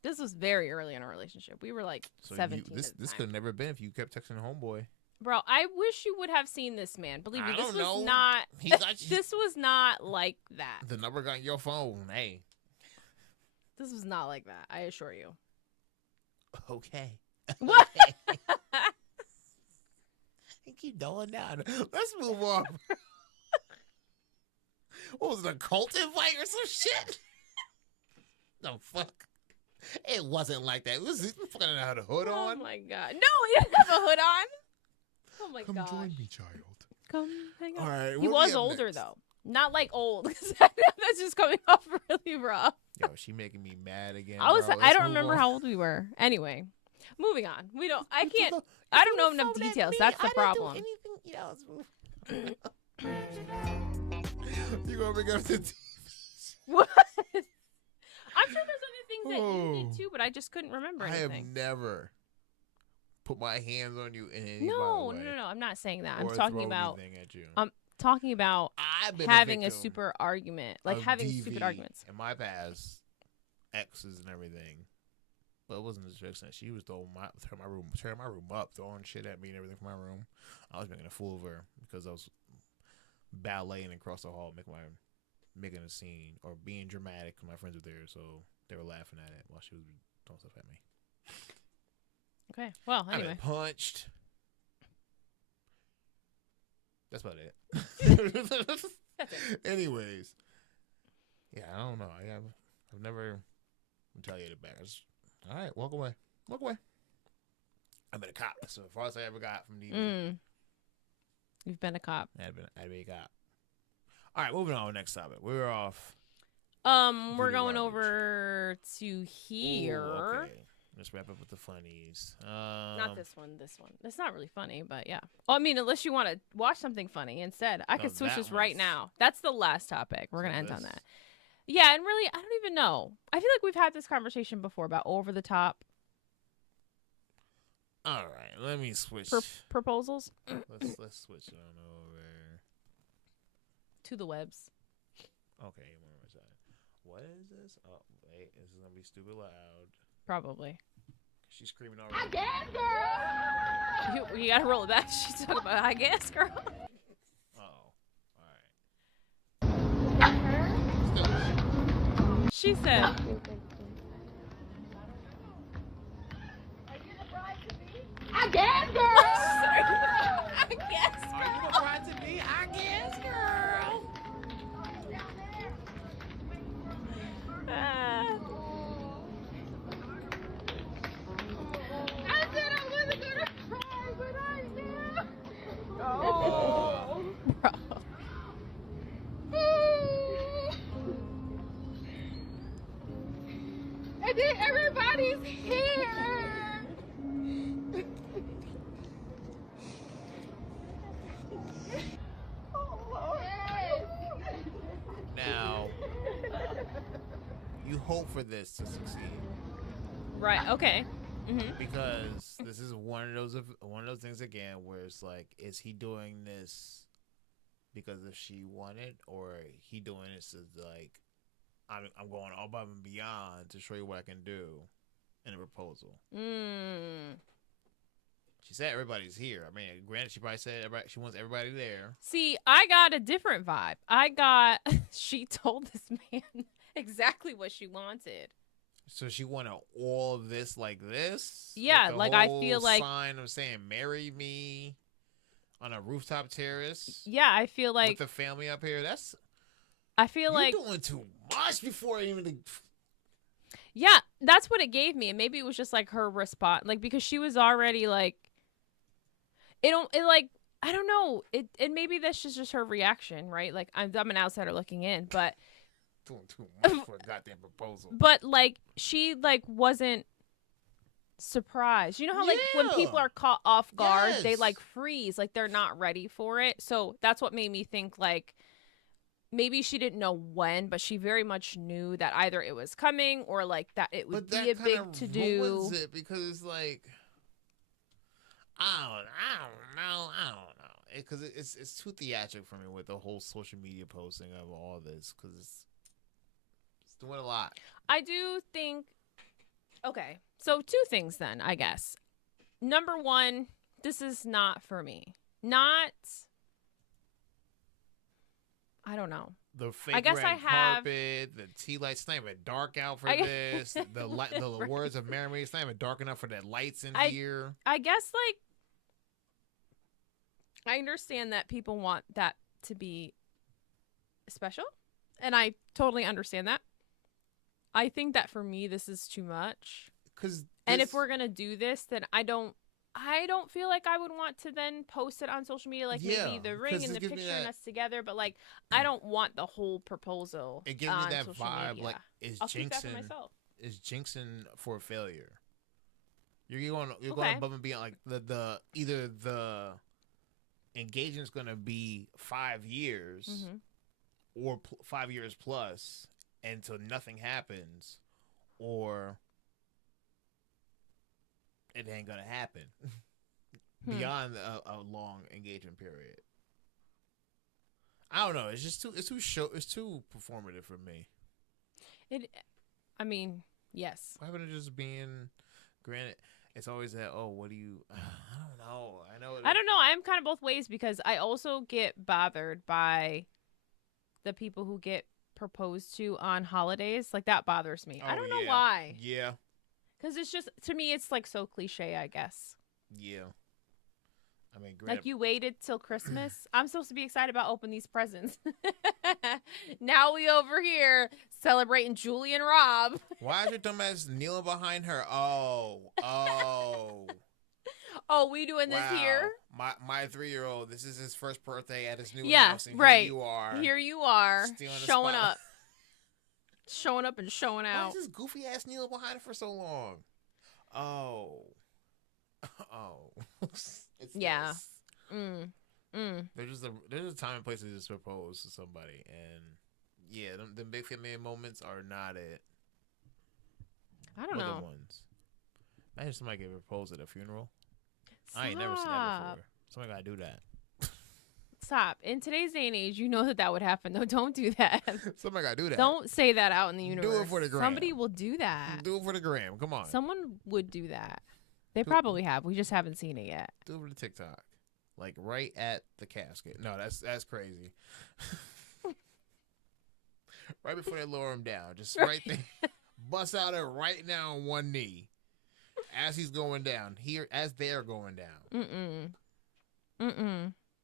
This was very early in our relationship. We were like So 17. this at the could time. have never been if you kept texting homeboy. Bro, I wish you would have seen this man. Believe me, I this don't was know. not. He got you. This was not like that. The number got your phone. Hey. This was not like that. I assure you. Okay. What? Keep going down. Let's move on. What was it, a cult invite or some shit? No, fuck. It wasn't like that. It was fucking had a hood on. Oh my god. No, he didn't have a hood on. Oh my god. Come join me, child. Come hang on. All right. He what we was have older next? though. Not like old. That's just coming off really rough. Yo, she making me mad again. I bro. don't Let's move remember on. how old we were. Anyway, moving on. I You can't. don't- I don't you know enough phone at details. me. That's the I didn't problem. do anything else. You gonna bring up the What? I'm sure there's other things that you Oh. did too, but I just couldn't remember I have anything. never put my hands on you in any No, violent way no. I'm not saying that. or I'm talking throw about anything at you. talking about I've been having a victim super argument, like of having DV stupid arguments. in my past, exes and everything. But it wasn't to the extent she was tearing my room up, throwing shit at me and everything from my room. I was making a fool of her because I was balleting across the hall, making a scene or being dramatic. My friends were there, so they were laughing at it while she was throwing stuff at me. Okay. Well, I anyway. been punched. That's about it. That's it. Anyways, yeah, I don't know. I've never retaliated back. All right, walk away. Walk away. I've been a cop. That's the farthest I ever got from DV. You've been a cop. I'd be a cop. All right, moving on to the next topic. We were off. We're Video going garbage. over to here. Ooh, okay. Let's wrap up with the funnies. Not this one. This one. It's not really funny, but yeah. Oh, I mean, unless you want to watch something funny instead, I could switch that this right one's- now. That's the last topic. We're gonna end on this- that. Yeah, and really, I don't even know. I feel like we've had this conversation before about over the top All right, let me switch. proposals Let's switch on over. to the webs. Okay, what is this? Oh, wait, this is gonna be stupid loud. Probably. She's screaming already. You gotta roll it back. She's talking about, I guess, girl. All right. She said. I guess, girl. I guess. Are you the bride to be? I guess, girl. I said I wasn't gonna cry, but I am. Oh. Bro. And then everybody's here. Oh, Lord. Now, you hope for this to succeed Right. Okay. because this is one of those things again where it's like, is he doing this because if she wanted, or he doing this as like, I'm going all above and beyond to show you what I can do in a proposal. She said everybody's here. I mean, granted, she probably said she wants everybody there. See, I got a different vibe. She told this man exactly what she wanted. So she wanted all of this like this? Yeah, the like, I whole feel like- sign of saying marry me on a rooftop terrace Yeah, I feel like with the family up here. you're You're doing too much before even yeah, that's what it gave me. And maybe it was just like her response, like, because she was already like, I don't know. It maybe that's just her reaction, right? Like, I'm an outsider looking in, but doing too much for a goddamn proposal. But like she like wasn't surprised. You know how like when Yeah. people are caught off guard, they Yes. like freeze, like they're not ready for it. So that's what made me think like maybe she didn't know when, but she very much knew that either it was coming or like that it would But be a that big kind to of do. ruins it because it's like I don't know. Because it's too theatric for me with the whole social media posting of all this because it's doing a lot. I do think okay. So two things then, I guess. Number one, this is not for me. I don't know. The fake I guess red I have- carpet, the tea lights. It's not even dark out for I- this. The words of Mary, it's not even dark enough for the lights in here. I guess like I understand that people want that to be special, and I totally understand that. I think that for me this is too much. And if we're gonna do this, then I don't feel like I would want to then post it on social media, like Yeah, maybe the ring 'cause and it the gives me picture and that- us together. But like, I don't want the whole proposal. it gives me on that social vibe media. like is I'll keep that for jinxing myself. is jinxing for failure. You're going Okay. above and beyond like the either the engagement's gonna be 5 years Mm-hmm. or 5 years plus until nothing happens, or it ain't gonna happen beyond a long engagement period. I don't know. It's just too. It's too show. It's too performative for me. I mean, yes. What happened to just being? Granted, it's always that. Oh, what do you? I don't know. I don't know. I'm kind of both ways because I also get bothered by the people who get proposed to on holidays. Like that bothers me. I don't know why. Yeah. Because it's just, to me, it's like so cliche, I guess. Yeah. I mean, like you waited till Christmas. I'm supposed to be excited about opening these presents. Now we over here celebrating Julie and Rob. Why is your dumbass kneeling behind her? Oh. Oh, we doing this here? My 3-year-old. This is his first birthday at his new house. And right. Here you are. Showing up. Showing up and showing out. Why is this goofy ass kneeling behind her for so long? Oh. It's yeah. This. There's a time and place to just propose to somebody, and yeah, them big family moments are not it. I don't know. Ones. Imagine somebody get proposed at a funeral. Stop. I ain't never seen that before. Somebody gotta do that. Stop. In today's day and age, you know that would happen. No, don't do that. Somebody gotta do that. Don't say that out in the universe. Do it for the gram. Somebody will do that. Do it for the gram. Come on. Someone would do that. They probably have. We just haven't seen it yet. Do it for the TikTok. Like right at the casket. No, that's crazy. Right before they lower him down. Just right there. Bust out it right now on one knee. As he's going down. Here, as they're going down.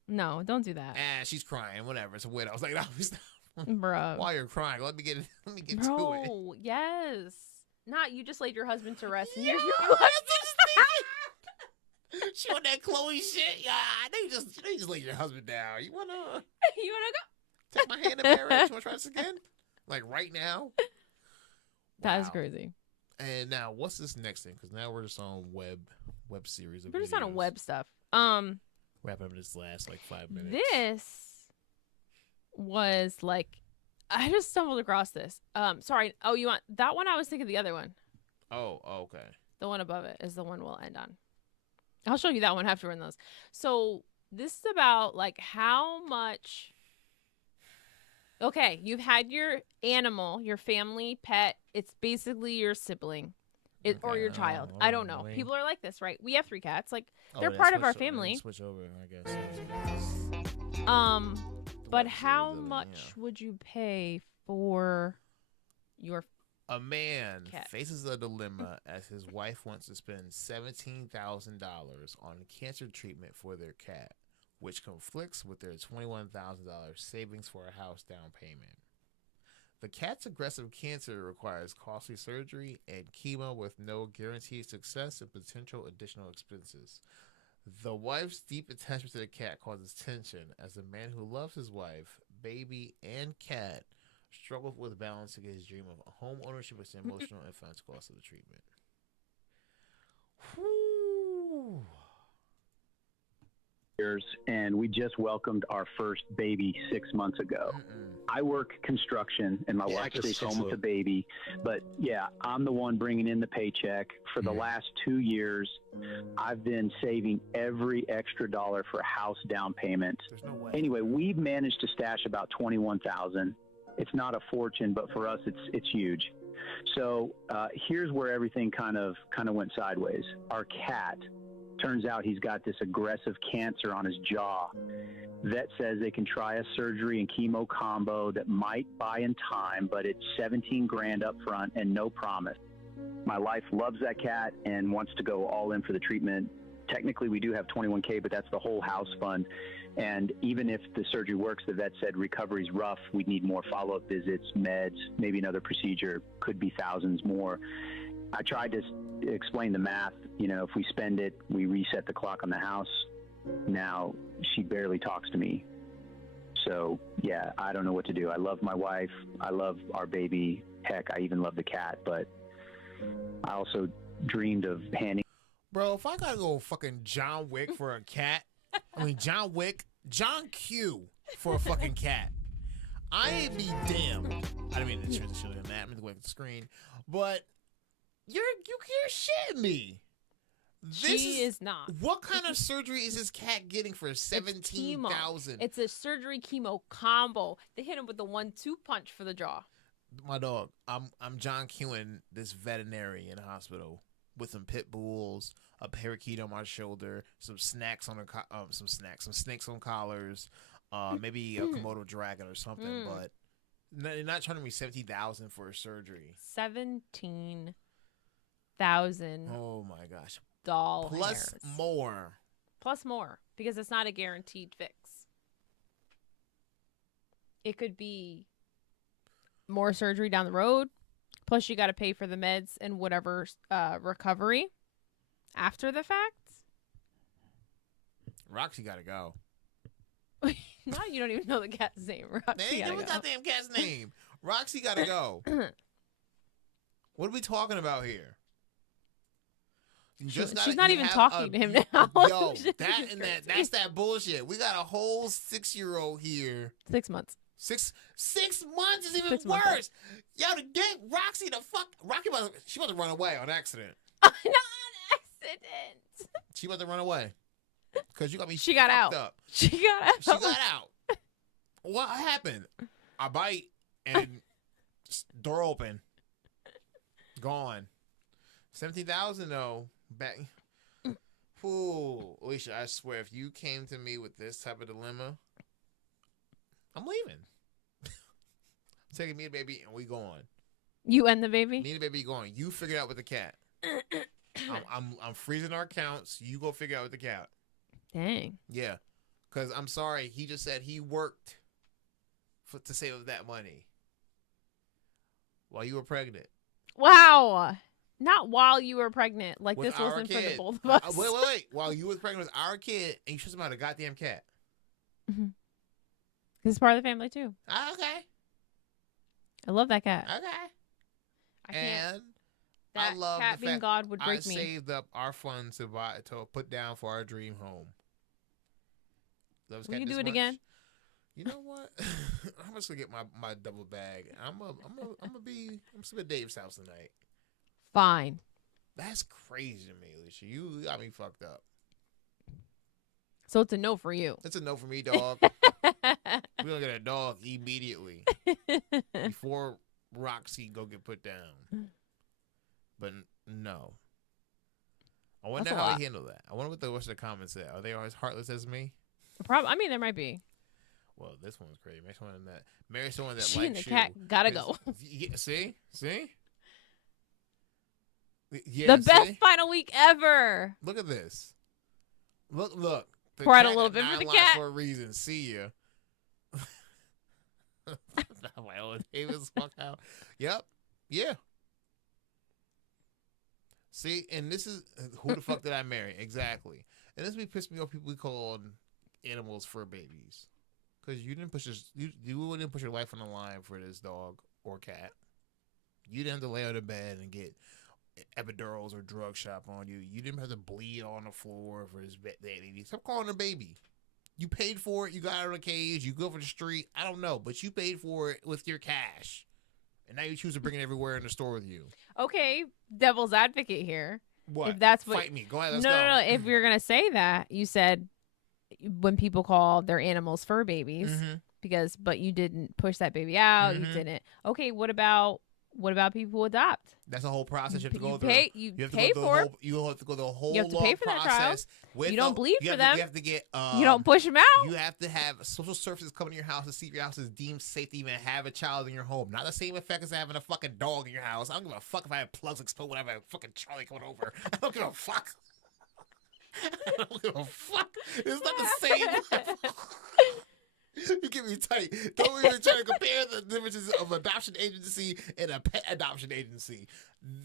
No, don't do that. And she's crying. Whatever. It's a widow. I was like, no, stop. Bro. While you're crying, let me get to it. Bro, yes. Not you just laid your husband to rest. And here's your she on that Chloe shit. Yeah, they just laid your husband down. You wanna go? Take my hand in marriage? You wanna try this again? Like right now? That is crazy. And now, what's this next thing? Because now we're just on web series. We're just on web stuff. Wrap up this last like 5 minutes. This was like, I just stumbled across this. Sorry. Oh, you want that one? I was thinking the other one. Oh, okay. The one above it is the one we'll end on. I'll show you that one after we're in those. So this is about like how much. Okay, you've had your animal, your family pet. It's basically your sibling, or your child. I don't know. People are like this, right? We have 3 cats. Like they're part of our family. Switch over, I guess. But how much would you pay for your A man cat faces a dilemma as his wife wants to spend $17,000 on cancer treatment for their cat, which conflicts with their $21,000 savings for a house down payment. The cat's aggressive cancer requires costly surgery and chemo with no guaranteed success and potential additional expenses. The wife's deep attachment to the cat causes tension as the man who loves his wife, baby, and cat struggles with balancing his dream of home ownership with the emotional and financial cost of the treatment. Whew. And we just welcomed our first baby 6 months ago. I work construction and my wife stays home with the baby, but yeah, I'm the one bringing in the paycheck. For the last 2 years, I've been saving every extra dollar for house down payment. No way. Anyway, we've managed to stash about $21,000. It's not a fortune, but for us, it's huge. So here's where everything kind of went sideways. Our cat, turns out he's got this aggressive cancer on his jaw. Vet says they can try a surgery and chemo combo that might buy in time, but it's $17,000 up front and no promise. My wife loves that cat and wants to go all in for the treatment. Technically, we do have $21,000, but that's the whole house fund. And even if the surgery works, the vet said recovery's rough. We'd need more follow-up visits, meds, maybe another procedure, could be thousands more. I tried to explain the math. You know, if we spend it, we reset the clock on the house. Now she barely talks to me. So yeah, I don't know what to do. I love my wife. I love our baby. Heck, I even love the cat, but I also dreamed of handing. Bro, if I gotta go fucking John Wick for a cat, John Q for a fucking cat, I'd be damned. I didn't mean to transition to that. I mean to go back to the screen, but you're shitting me. She is not. What kind of surgery is this cat getting for It's 17,000? It's a surgery chemo combo. They hit him with the 1-2 punch for the jaw. My dog. I'm John Kewen, this veterinarian hospital, with some pit bulls, a parakeet on my shoulder, some snakes on collars, maybe a Komodo dragon or something. But they're not charging me 17,000 for a surgery. 17,000. Oh my gosh. Doll Plus hairs. more. Plus more, because it's not a guaranteed fix. It could be more surgery down the road. Plus, you got to pay for the meds and whatever recovery after the fact. Roxy gotta go. Now you don't even know the cat's name. Roxy They ain't gotta give a go. goddamn cat's name. Roxy gotta go. What are we talking about here? She's not even talking to him now. Yo, that's that bullshit. We got a whole 6-year-old here. 6 months. 6 months is even 6 months worse. Yo, to get Roxy the fuck. She about to run away on accident. Not an accident. She about to run away. Because you got me She got fucked out. up. She got out. She got out. What happened? I bite and door open. Gone. 17,000 though. Back. Ooh, Alicia, I swear, if you came to me with this type of dilemma, I'm leaving. I'm taking me and baby, and we going. You and the baby? Me and the baby going. You figure it out with the cat. I'm freezing our accounts. You go figure out with the cat. Dang. Yeah, because I'm sorry. He just said he worked to save up that money while you were pregnant. Wow. Not while you were pregnant. Like, With this wasn't for the kid. both of us. Wait. While you were pregnant with our kid, and you should about a goddamn cat. He's part of the family, too. Okay. I love that cat. Okay. I can't. And That I love cat the being fact God would I break me. saved up our funds to put down for our dream home. Love this Will cat you this do it much. again? You know what? I'm just gonna get my double bag. I'm gonna be at Dave's house tonight. Fine. That's crazy to me, Alicia. You got me fucked up. So it's a no for you. It's a no for me, dog. We're gonna get a dog immediately before Roxy go get put down. But no. I wonder That's a how lot. he handled that. I wonder what the rest of the comments said. Are they as heartless as me? I mean, there might be. Well, this one's crazy. Marry someone that She and likes the cat gotta go. Yeah, see? Yeah, The best see? final week ever. Look at this. Look. The Pour out a cat little got bit for 9 the lives cat. for a reason. See ya. My old Davis fuck out. Yep. Yeah. See, and this is who the fuck did I marry? Exactly. And this pissed me off. People we called animals fur babies because you didn't push you didn't put your life on the line for this dog or cat. You didn't have to lay on the bed and get epidurals or drug shop on you. You didn't have to bleed on the floor for this baby. Stop calling it a baby. You paid for it. You got out of the cage. You go for the street. I don't know, but you paid for it with your cash. And now you choose to bring it everywhere in the store with you. Okay, devil's advocate here. What? If that's what, Fight me. Go ahead. Let's no, go. no. If you're gonna say that, you said when people call their animals fur babies but you didn't push that baby out. You didn't. Okay, what about people who adopt? That's a whole process you have to go through. You have to pay go for it. You have to go the whole You have to pay for that child. With You don't bleed for them. You have to get. You don't push them out. You have to have social services come to your house to see if your house is deemed safe to even have a child in your home. Not the same effect as having a fucking dog in your house. I don't give a fuck if I have plugs explode when I have a fucking Charlie coming over. I don't give a fuck. I don't give a fuck. It's not the same. You get me tight. Don't even try to compare the differences of adoption agency and a pet adoption agency.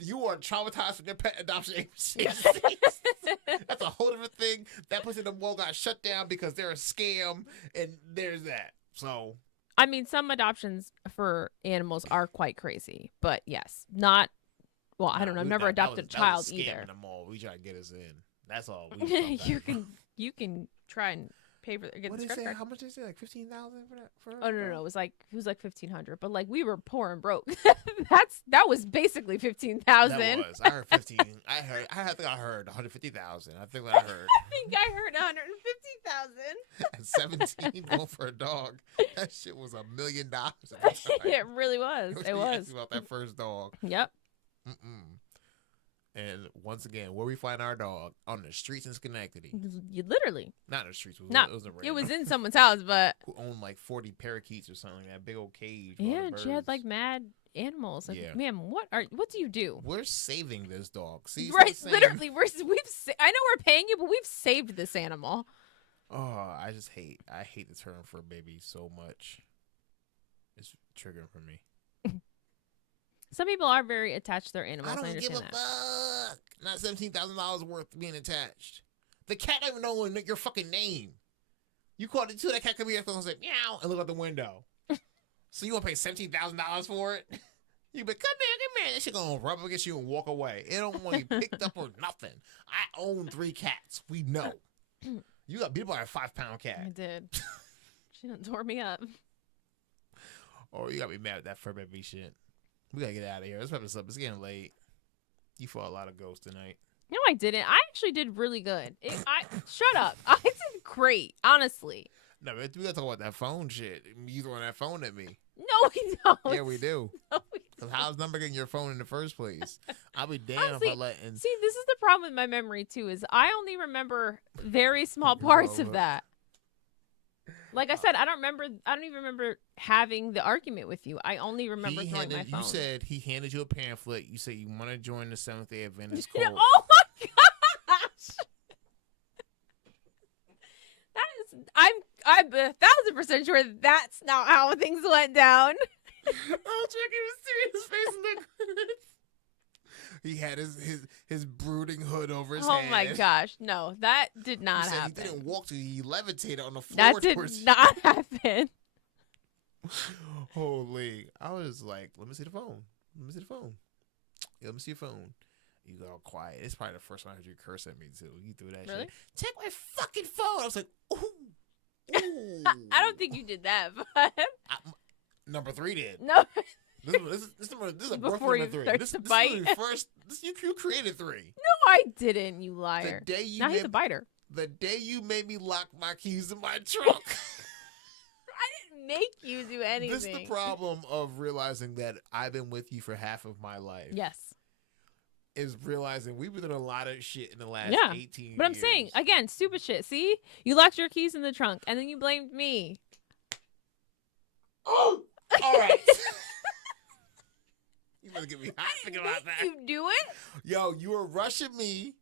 You are traumatized from your pet adoption agency. That's a whole different thing. That place in the mall got shut down because they're a scam, and there's that. So, I mean, some adoptions for animals are quite crazy, but yes, not. Well, I don't know. I've never adopted a child that was a scam either. in the mall. We try to get us in. That's all. You can try and pay for get What this did they credit say? card. How much did they say? Like 15,000 for that? For Oh no, dog? no, it was like $1,500, but like we were poor and broke. that was basically 15,000. That was. I heard 15. I think I heard 150,000. I think what I heard. I think I heard 150,000. And 17 going for a dog. That shit was $1 million at the time. It really was. It You was. asked about that first dog. Yep. And once again, where we find our dog? On the streets in Schenectady. You literally. Not in the streets. No, it was in someone's house, but who owned like 40 parakeets or something. That big old cage. with all the yeah, she had birds. like mad animals. Like, Yeah. ma'am, what do you do? We're saving this dog. See, Right, saying, literally, I know we're paying you, but we've saved this animal. Oh, I hate the term for baby so much. It's triggering for me. Some people are very attached to their animals. I don't give understand a that. fuck. Not $17,000 worth being attached. The cat don't even know your fucking name. You called it too. That cat could be and say meow and look out the window. So you want to pay $17,000 for it? You be come here. That shit gonna rub against you and walk away. It don't want to be picked up or nothing. I own 3 cats. We know. You got beat by a 5-pound I cat. did. She done tore me up. Oh, you got me mad with that fur baby shit. We gotta get out of here. Let's wrap this up. It's getting late. You fought a lot of ghosts tonight. No, I didn't. I actually did really good. Shut up. I did great, honestly. No, we gotta talk about that phone shit. You throwing that phone at me. No, we don't. Yeah, we do. No, we Cause don't. how's number getting your phone in the first place? I'll be damned Honestly, if I let in. See, this is the problem with my memory too. Is I only remember very small You're parts over of it. that. Like I said, I don't even remember having the argument with you. I only remember throwing my phone. You said he handed you a pamphlet. You said you want to join the Seventh-day Adventist Oh cult. my gosh! That is, I'm 1,000% sure that's not how things went down. Oh, check his face in the He had his brooding hood over his Oh head. my gosh, no, that did not He said happen. he didn't walk to you. He levitated on the floor. That did towards you. not happen. Holy. I was like, let me see the phone. Let me see the phone. Yeah, let me see your phone. You got all quiet. It's probably the first time I heard you curse at me, too. You threw that Really? shit. Check my fucking phone. I was like, ooh. Ooh. I don't think you did that, but Number 3 did. no. This is a birth Before you number 3. start This to is bite. literally first. You created 3. No, I didn't, you liar. The day you Now he's made, a biter. the day you made me lock my keys in my trunk. I didn't make you do anything. This is the problem of realizing that I've been with you for half of my life. Yes. Is realizing we've been doing a lot of shit in the last Yeah. 18 years. But I'm saying, again, stupid shit. See? You locked your keys in the trunk, and then you blamed me. Oh! All right. You better get me hot thinking about that. You do it? Yo, you were rushing me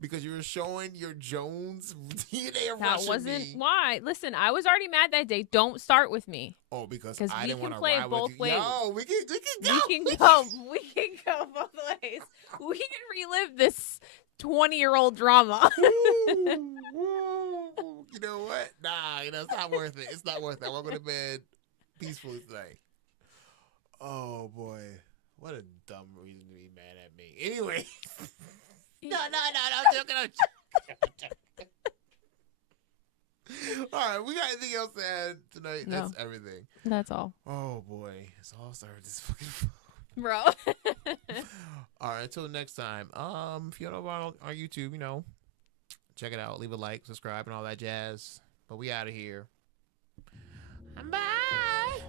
because you were showing your Jones DNA That rushing wasn't me. why. Listen, I was already mad that day. Don't start with me. Oh, because 'Cause I we didn't can want to play ride both with you. ways. Yo, we can go. We can go. We can go both ways. We can relive this 20-year-old drama. You know what? Nah, it's not worth it. It's not worth it. I want to go to bed peacefully tonight. Oh boy, what a dumb reason to be mad at me. Anyway, no, I'm joking. All right, we got anything else to add tonight? No. That's everything. That's all. Oh boy, it's all started this fucking. Bro. All right, until next time. If you don't know about our YouTube, check it out. Leave a like, subscribe, and all that jazz. But we out of here. Bye.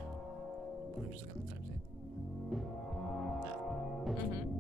Let me just look at the timestamp. Mm-hmm.